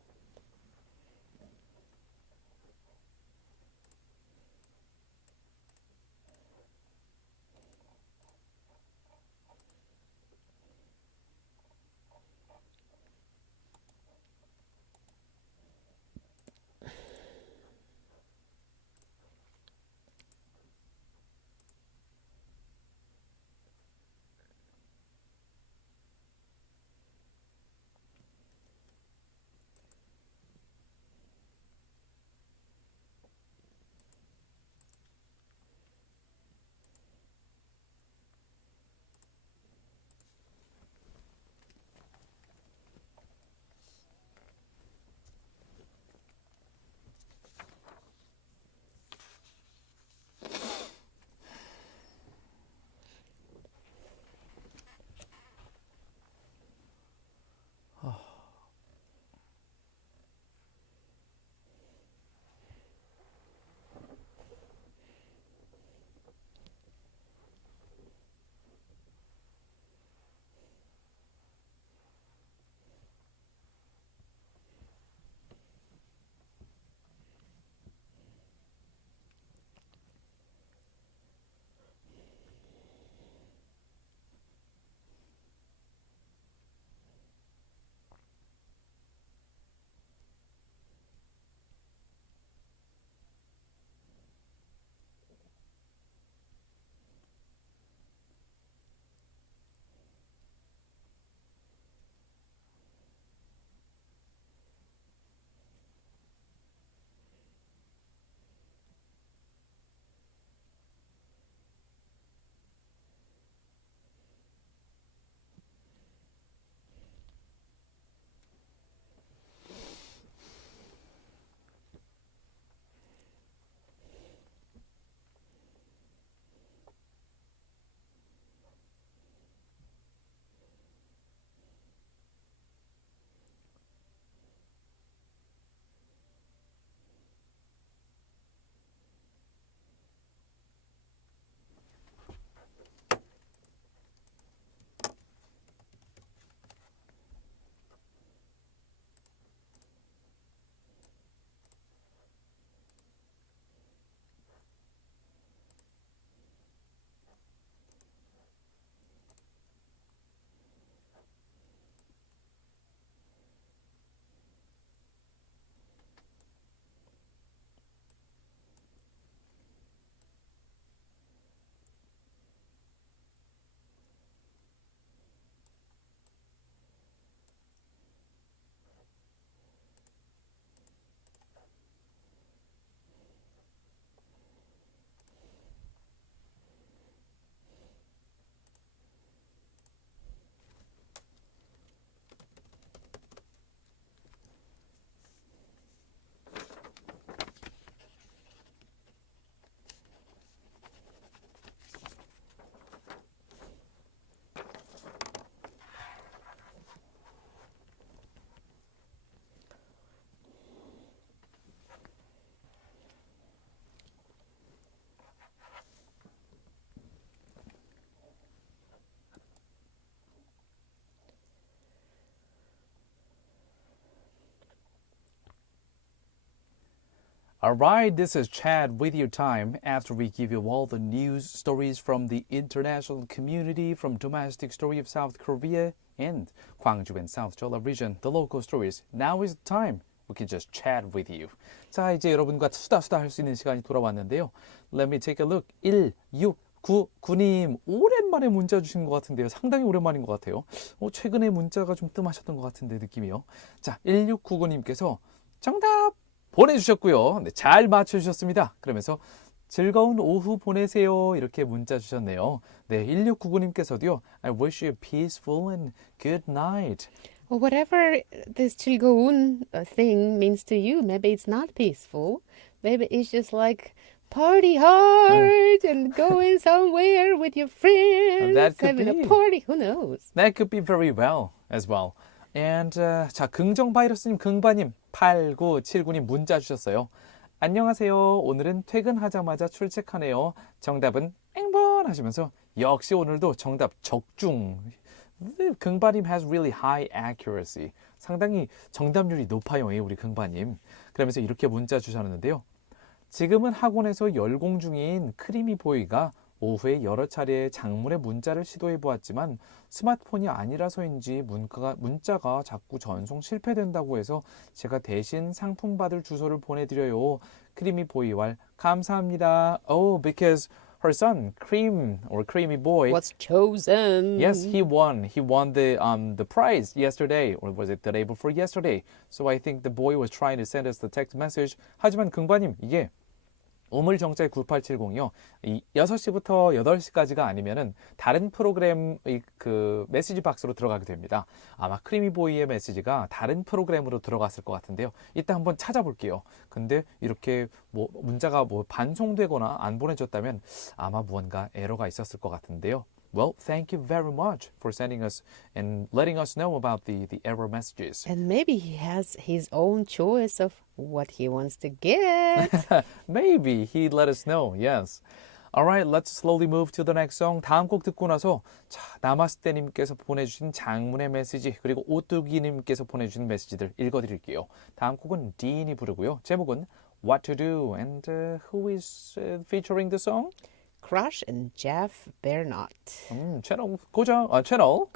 All right, this is Chad with your time after we give you all the news stories from the international community, from domestic story of South Korea and Gwangju and South Jeolla region, the local stories. Now is the time we can just chat with you. 자, 이제 여러분과 수다 할 수 있는 시간이 돌아왔는데요. Let me take a look. 1699님, 오랜만에 문자 주신 것 같은데요. 상당히 오랜만인 것 같아요. 최근에 문자가 좀 뜸하셨던 것 같은데 느낌이요. 자, 1699님께서 정답 보내주셨고요. 네, 잘 맞춰주셨습니다. 그러면서 즐거운 오후 보내세요. 이렇게 문자 주셨네요. 네, 1699님께서도요. I wish you a peaceful and good night. Well, whatever this 즐거운 thing means to you, maybe it's not peaceful. Maybe it's just like party hard and going somewhere with your friends, That could having be. a party. Who knows? That could be very well as well. And 자, 긍정바이러스님, 긍바님, 8979님 문자 주셨어요. 안녕하세요. 오늘은 퇴근하자마자 출첵하네요. 정답은 앵번 하시면서 역시 오늘도 정답 적중. 긍바님 has really high accuracy. 상당히 정답률이 높아요, 우리 긍바님. 그러면서 이렇게 문자 주셨는데요. 지금은 학원에서 열공 중인 크리미 보이가 오후에 여러 차례 장문의 문자를 시도해 보았지만 스마트폰이 아니라서인지 문자가 자꾸 전송 실패된다고 해서 제가 대신 상품 받을 주소를 보내드려요. 크리미 보이왈 감사합니다. Oh, because her son, Creamy Boy, What's chosen? yes, he won. He won the prize yesterday, or was it the day before yesterday? So I think the boy was trying to send us the text message. 하지만 긍바님, 이게 우물정자의 9870이요. 이 6시부터 8시까지가 아니면은 다른 프로그램의 그 메시지 박스로 들어가게 됩니다. 아마 크리미보이의 메시지가 다른 프로그램으로 들어갔을 것 같은데요. 이따 한번 찾아볼게요. 근데 이렇게 뭐 문자가 뭐 반송되거나 안 보내졌다면 아마 무언가 에러가 있었을 것 같은데요. Well, thank you very much for sending us and letting us know about the error messages. And maybe he has his own choice of what he wants to get. Maybe he'd let us know, yes. Alright, let's slowly move to the next song. 다음 곡 듣고 나서 자, 나마스테님께서 보내주신 장문의 메시지 그리고 오뚜기님께서 보내주신 메시지들 읽어드릴게요. 다음 곡은 디인이 부르고요. 제목은 What to Do and who is featuring the song? Crush and Jeff Bernot. 채널 고정, 채널.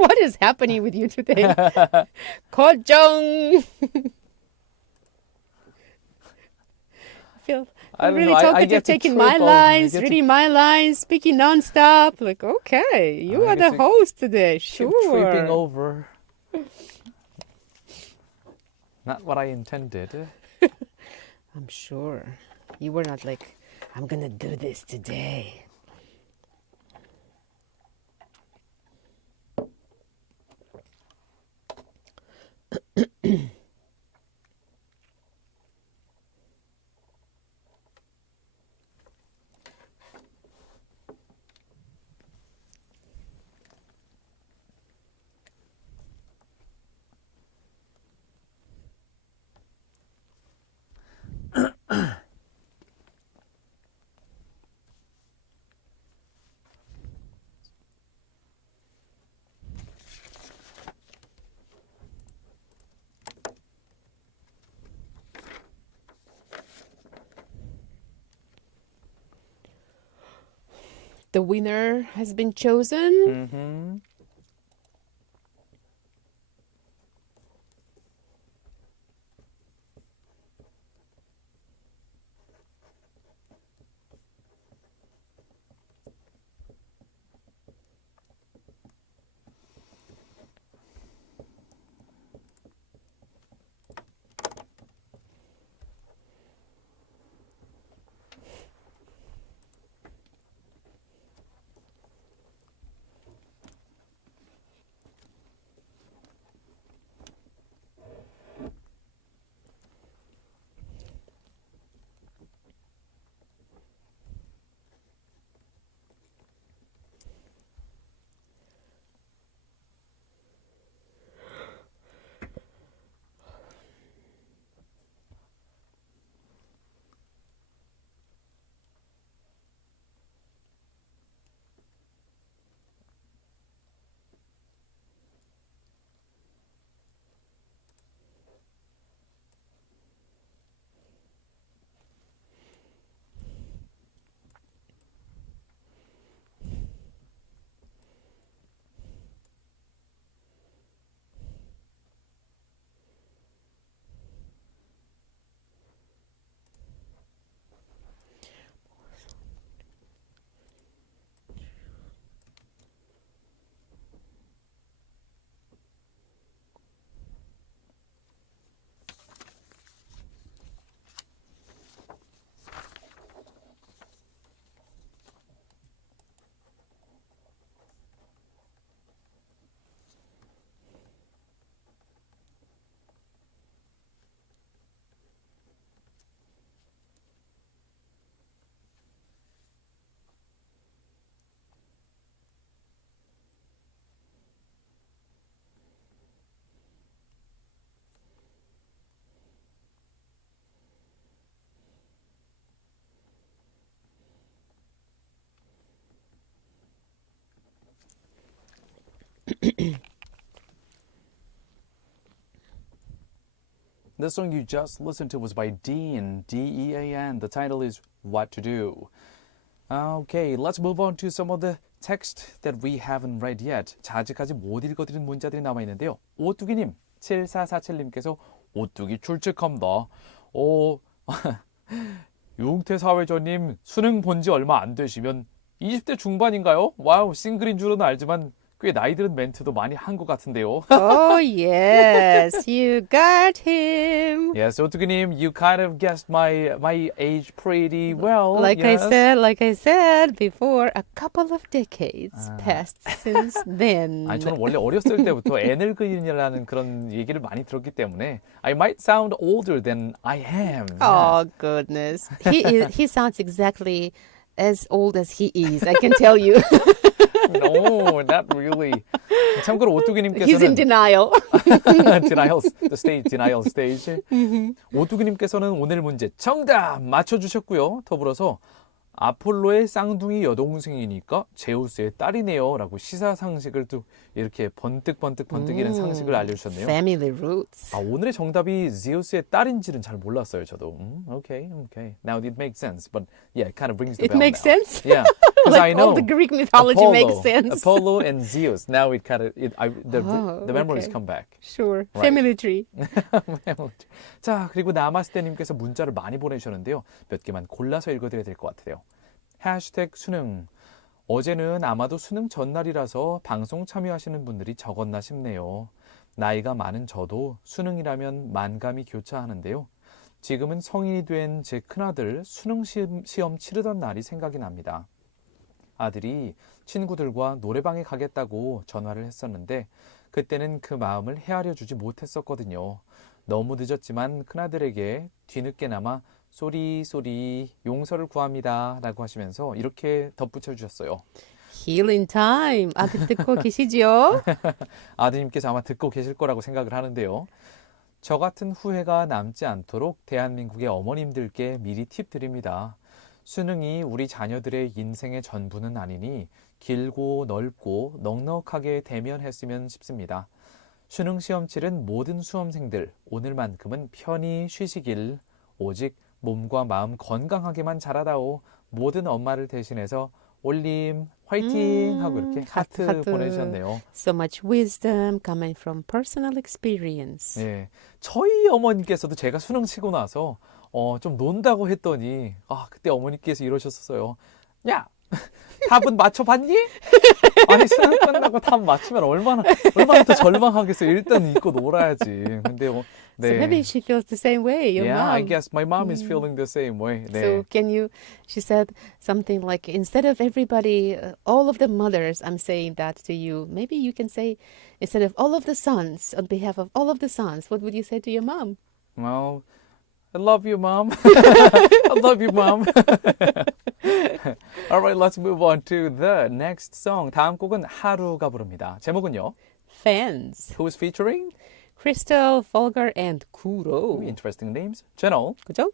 What is happening with you today? 고정. I'm really talkative, taking my lines, reading my lines, speaking nonstop. Like, okay, you are the host today. Sure. Tripping over. Not what I intended. I'm sure. You were not like, I'm gonna do this today. The winner has been chosen. Mm-hmm. The song you just listened to was by Dean, D-E-A-N. The title is What to Do. Okay, let's move on to some of the text that we haven't read yet. 자, 아직까지 못 읽어드린 문자들이 남아있는데요. 오뚜기님, 7447님께서 오뚜기 출첵합니다. 용태사회자님, 수능 본지 얼마 안 되시면 20대 중반인가요? 와우, 싱글인 줄은 알지만 꽤 나이 들은 멘트도 많이 한 것 같은데요. Oh, yes, you got him. Yes, 오뚜기님, you kind of guessed my age pretty well. Like yes. I said before, a couple of decades passed since then. 아니, 저는 원래 어렸을 때부터 애늙은이라는 그런 얘기를 많이 들었기 때문에 I might sound older than I am. Oh, goodness. He sounds exactly as old as he is, I can tell you. No, not really. 참고로 He's in 오뚜기님께서는 denial. the stage, denial stage. 오뚜기님께서는 오늘 문제 정답 맞춰주셨고요. 더불어서 아폴로의 쌍둥이 여동생이니까 제우스의 딸이네요. 라고 시사상식을 또 이렇게 번뜩번뜩이는 상식을 알려주셨네요. Family roots. 오늘의 정답이 제우스의 딸인지는 잘 몰랐어요, 저도. Okay. Now it makes sense. But yeah, it kind of rings the It bell makes now. sense? Yeah, because Like I know all the Greek mythology makes sense. Apollo and Zeus. Now it kind of, the memories okay. come back. Sure. Right. Family tree. 자, 그리고 나마스테님께서 문자를 많이 보내주셨는데요. 몇 개만 골라서 읽어드려야 될 것 같아요. 해시태그 수능. 어제는 아마도 수능 전날이라서 방송 참여하시는 분들이 적었나 싶네요. 나이가 많은 저도 수능이라면 만감이 교차하는데요. 지금은 성인이 된 제 큰아들 수능 시험 치르던 날이 생각이 납니다. 아들이 친구들과 노래방에 가겠다고 전화를 했었는데 그때는 그 마음을 헤아려 주지 못했었거든요. 너무 늦었지만 큰아들에게 뒤늦게나마 쏘리 용서를 구합니다 라고 하시면서 이렇게 덧붙여 주셨어요. Healing time. 아들 듣고 계시죠? 아드님께서 아마 듣고 계실 거라고 생각을 하는데요. 저 같은 후회가 남지 않도록 대한민국의 어머님들께 미리 팁 드립니다. 수능이 우리 자녀들의 인생의 전부는 아니니 길고 넓고 넉넉하게 대면했으면 싶습니다. 수능 시험 치른 모든 수험생들, 오늘만큼은 편히 쉬시길. 오직 몸과 마음 건강하게만 자라다오. 모든 엄마를 대신해서 올림 화이팅 하고 이렇게 하트 보내주셨네요. So much wisdom coming from personal experience. 네, 저희 어머니께서도 제가 수능 치고 나서 좀 논다고 했더니 그때 어머니께서 이러셨어요. 야, 답은 맞춰봤니? 아니 수능 끝나고 답 맞추면 얼마나 더 절망하겠어요. 일단 잊고 놀아야지. 근데 네. So maybe she feels the same way, your Yeah, mom. I guess my mom is feeling the same way. 네. So she said something like, instead of everybody, all of the mothers, I'm saying that to you, maybe you can say, instead of all of the sons, on behalf of all of the sons, what would you say to your mom? Well, I love you, Mom. I love you, Mom. All right, let's move on to the next song. 다음 곡은 하루가 부릅니다. 제목은요? Fans. Who's featuring? Crystal, Volgar, and Kuro. Interesting names. Channel. 그죠?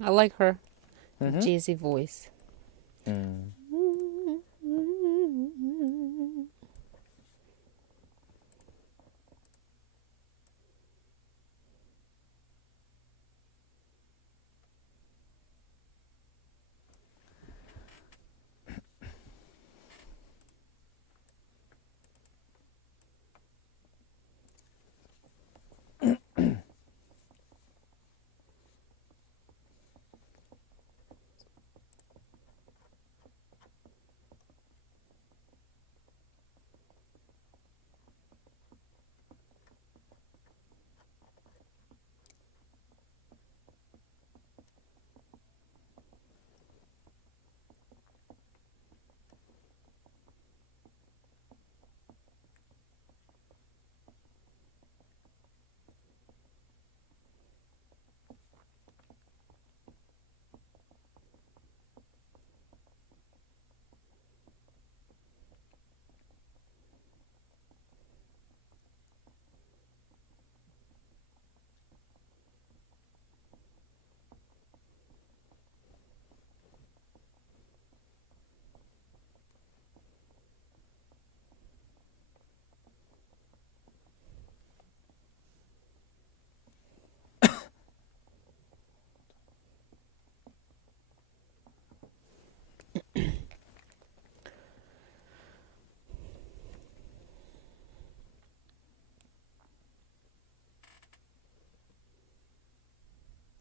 I like her jazzy voice.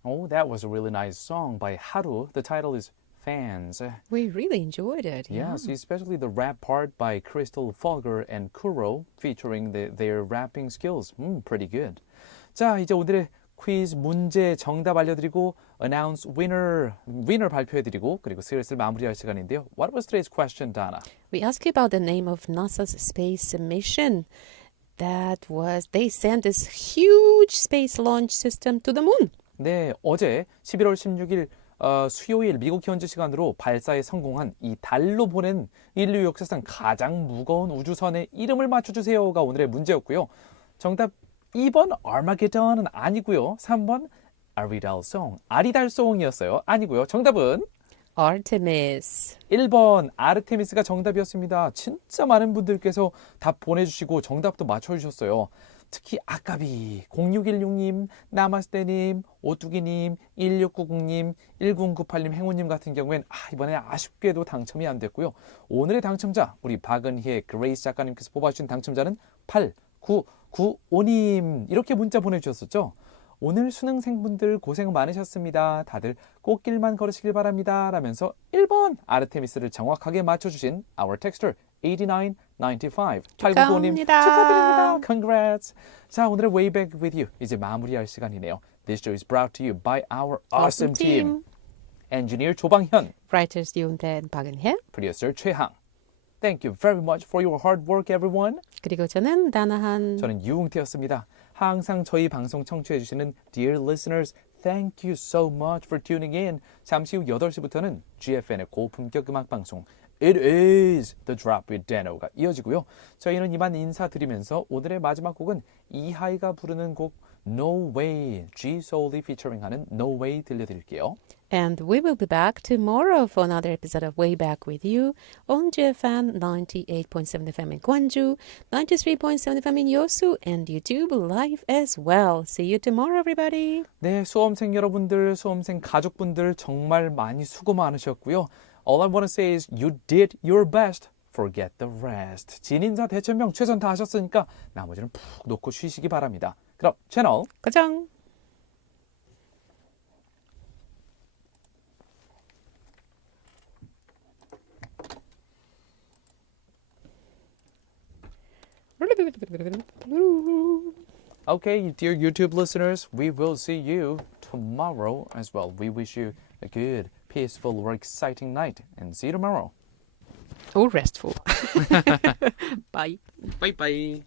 Oh, that was a really nice song by Haru. The title is Fans. We really enjoyed it. Yes, especially the rap part by Crystal Fulger and Kuro featuring their rapping skills. Pretty good. 자, 이제 오늘의 퀴즈 문제 정답 알려드리고 announce winner 발표해드리고 그리고 슬슬 마무리할 시간인데요. What was today's question, Donna? We asked you about the name of NASA's space mission. That was, they sent this huge space launch system to the moon. 네, 어제 11월 16일 수요일 미국 현지 시간으로 발사에 성공한 이 달로 보낸 인류 역사상 가장 무거운 우주선의 이름을 맞춰주세요가 오늘의 문제였고요. 정답 2번 Armageddon은 아니고요. 3번 아리달송이었어요. 아니고요. 정답은 Artemis. 1번 아르테미스가 정답이었습니다. 진짜 많은 분들께서 답 보내주시고 정답도 맞춰주셨어요. 특히 아까비, 0616님, 나마스테님, 오뚜기님, 1690님, 1098님, 행운님 같은 경우엔 이번에 아쉽게도 당첨이 안 됐고요. 오늘의 당첨자, 우리 박은희의 그레이스 작가님께서 뽑아주신 당첨자는 8995님 이렇게 문자 보내주셨었죠. 오늘 수능생분들 고생 많으셨습니다. 다들 꽃길만 걸으시길 바랍니다. 라면서 1번 아르테미스를 정확하게 맞춰주신 our texter 8995 8995님 축하드립니다. Congrats. 자, 오늘의 Way Back With You 이제 마무리할 시간이네요. This show is brought to you by our awesome team. Engineer 조방현, Writers 유은태, 박은혜. Producer 최항. Thank you very much for your hard work, everyone. 그리고 저는 다나한. 저는 유웅태였습니다. 항상 저희 방송 청취해주시는 Dear Listeners, thank you so much for tuning in. 잠시 후 8시부터는 GFN의 고품격 음악방송 It is The Drop with Dano가 이어지고요. 저희는 이만 인사드리면서 오늘의 마지막 곡은 이하이가 부르는 곡 No Way, G-Soul이 피처링하는 No Way 들려드릴게요. And we will be back tomorrow for another episode of Way Back With You on GFN 98.7 FM in Gwangju, 93.7 FM in Yosu, and YouTube live as well. See you tomorrow, everybody. 네, 수험생 여러분들, 수험생 가족분들 정말 많이 수고 많으셨고요. All I want to say is you did your best. Forget the rest. 진인사 대천명 최선 다하셨으니까 나머지는 푹 놓고 쉬시기 바랍니다. 그럼 채널 고정. Okay, dear YouTube listeners, we will see you tomorrow as well. We wish you a good, peaceful, or exciting night and see you tomorrow. Or restful. Bye. Bye bye.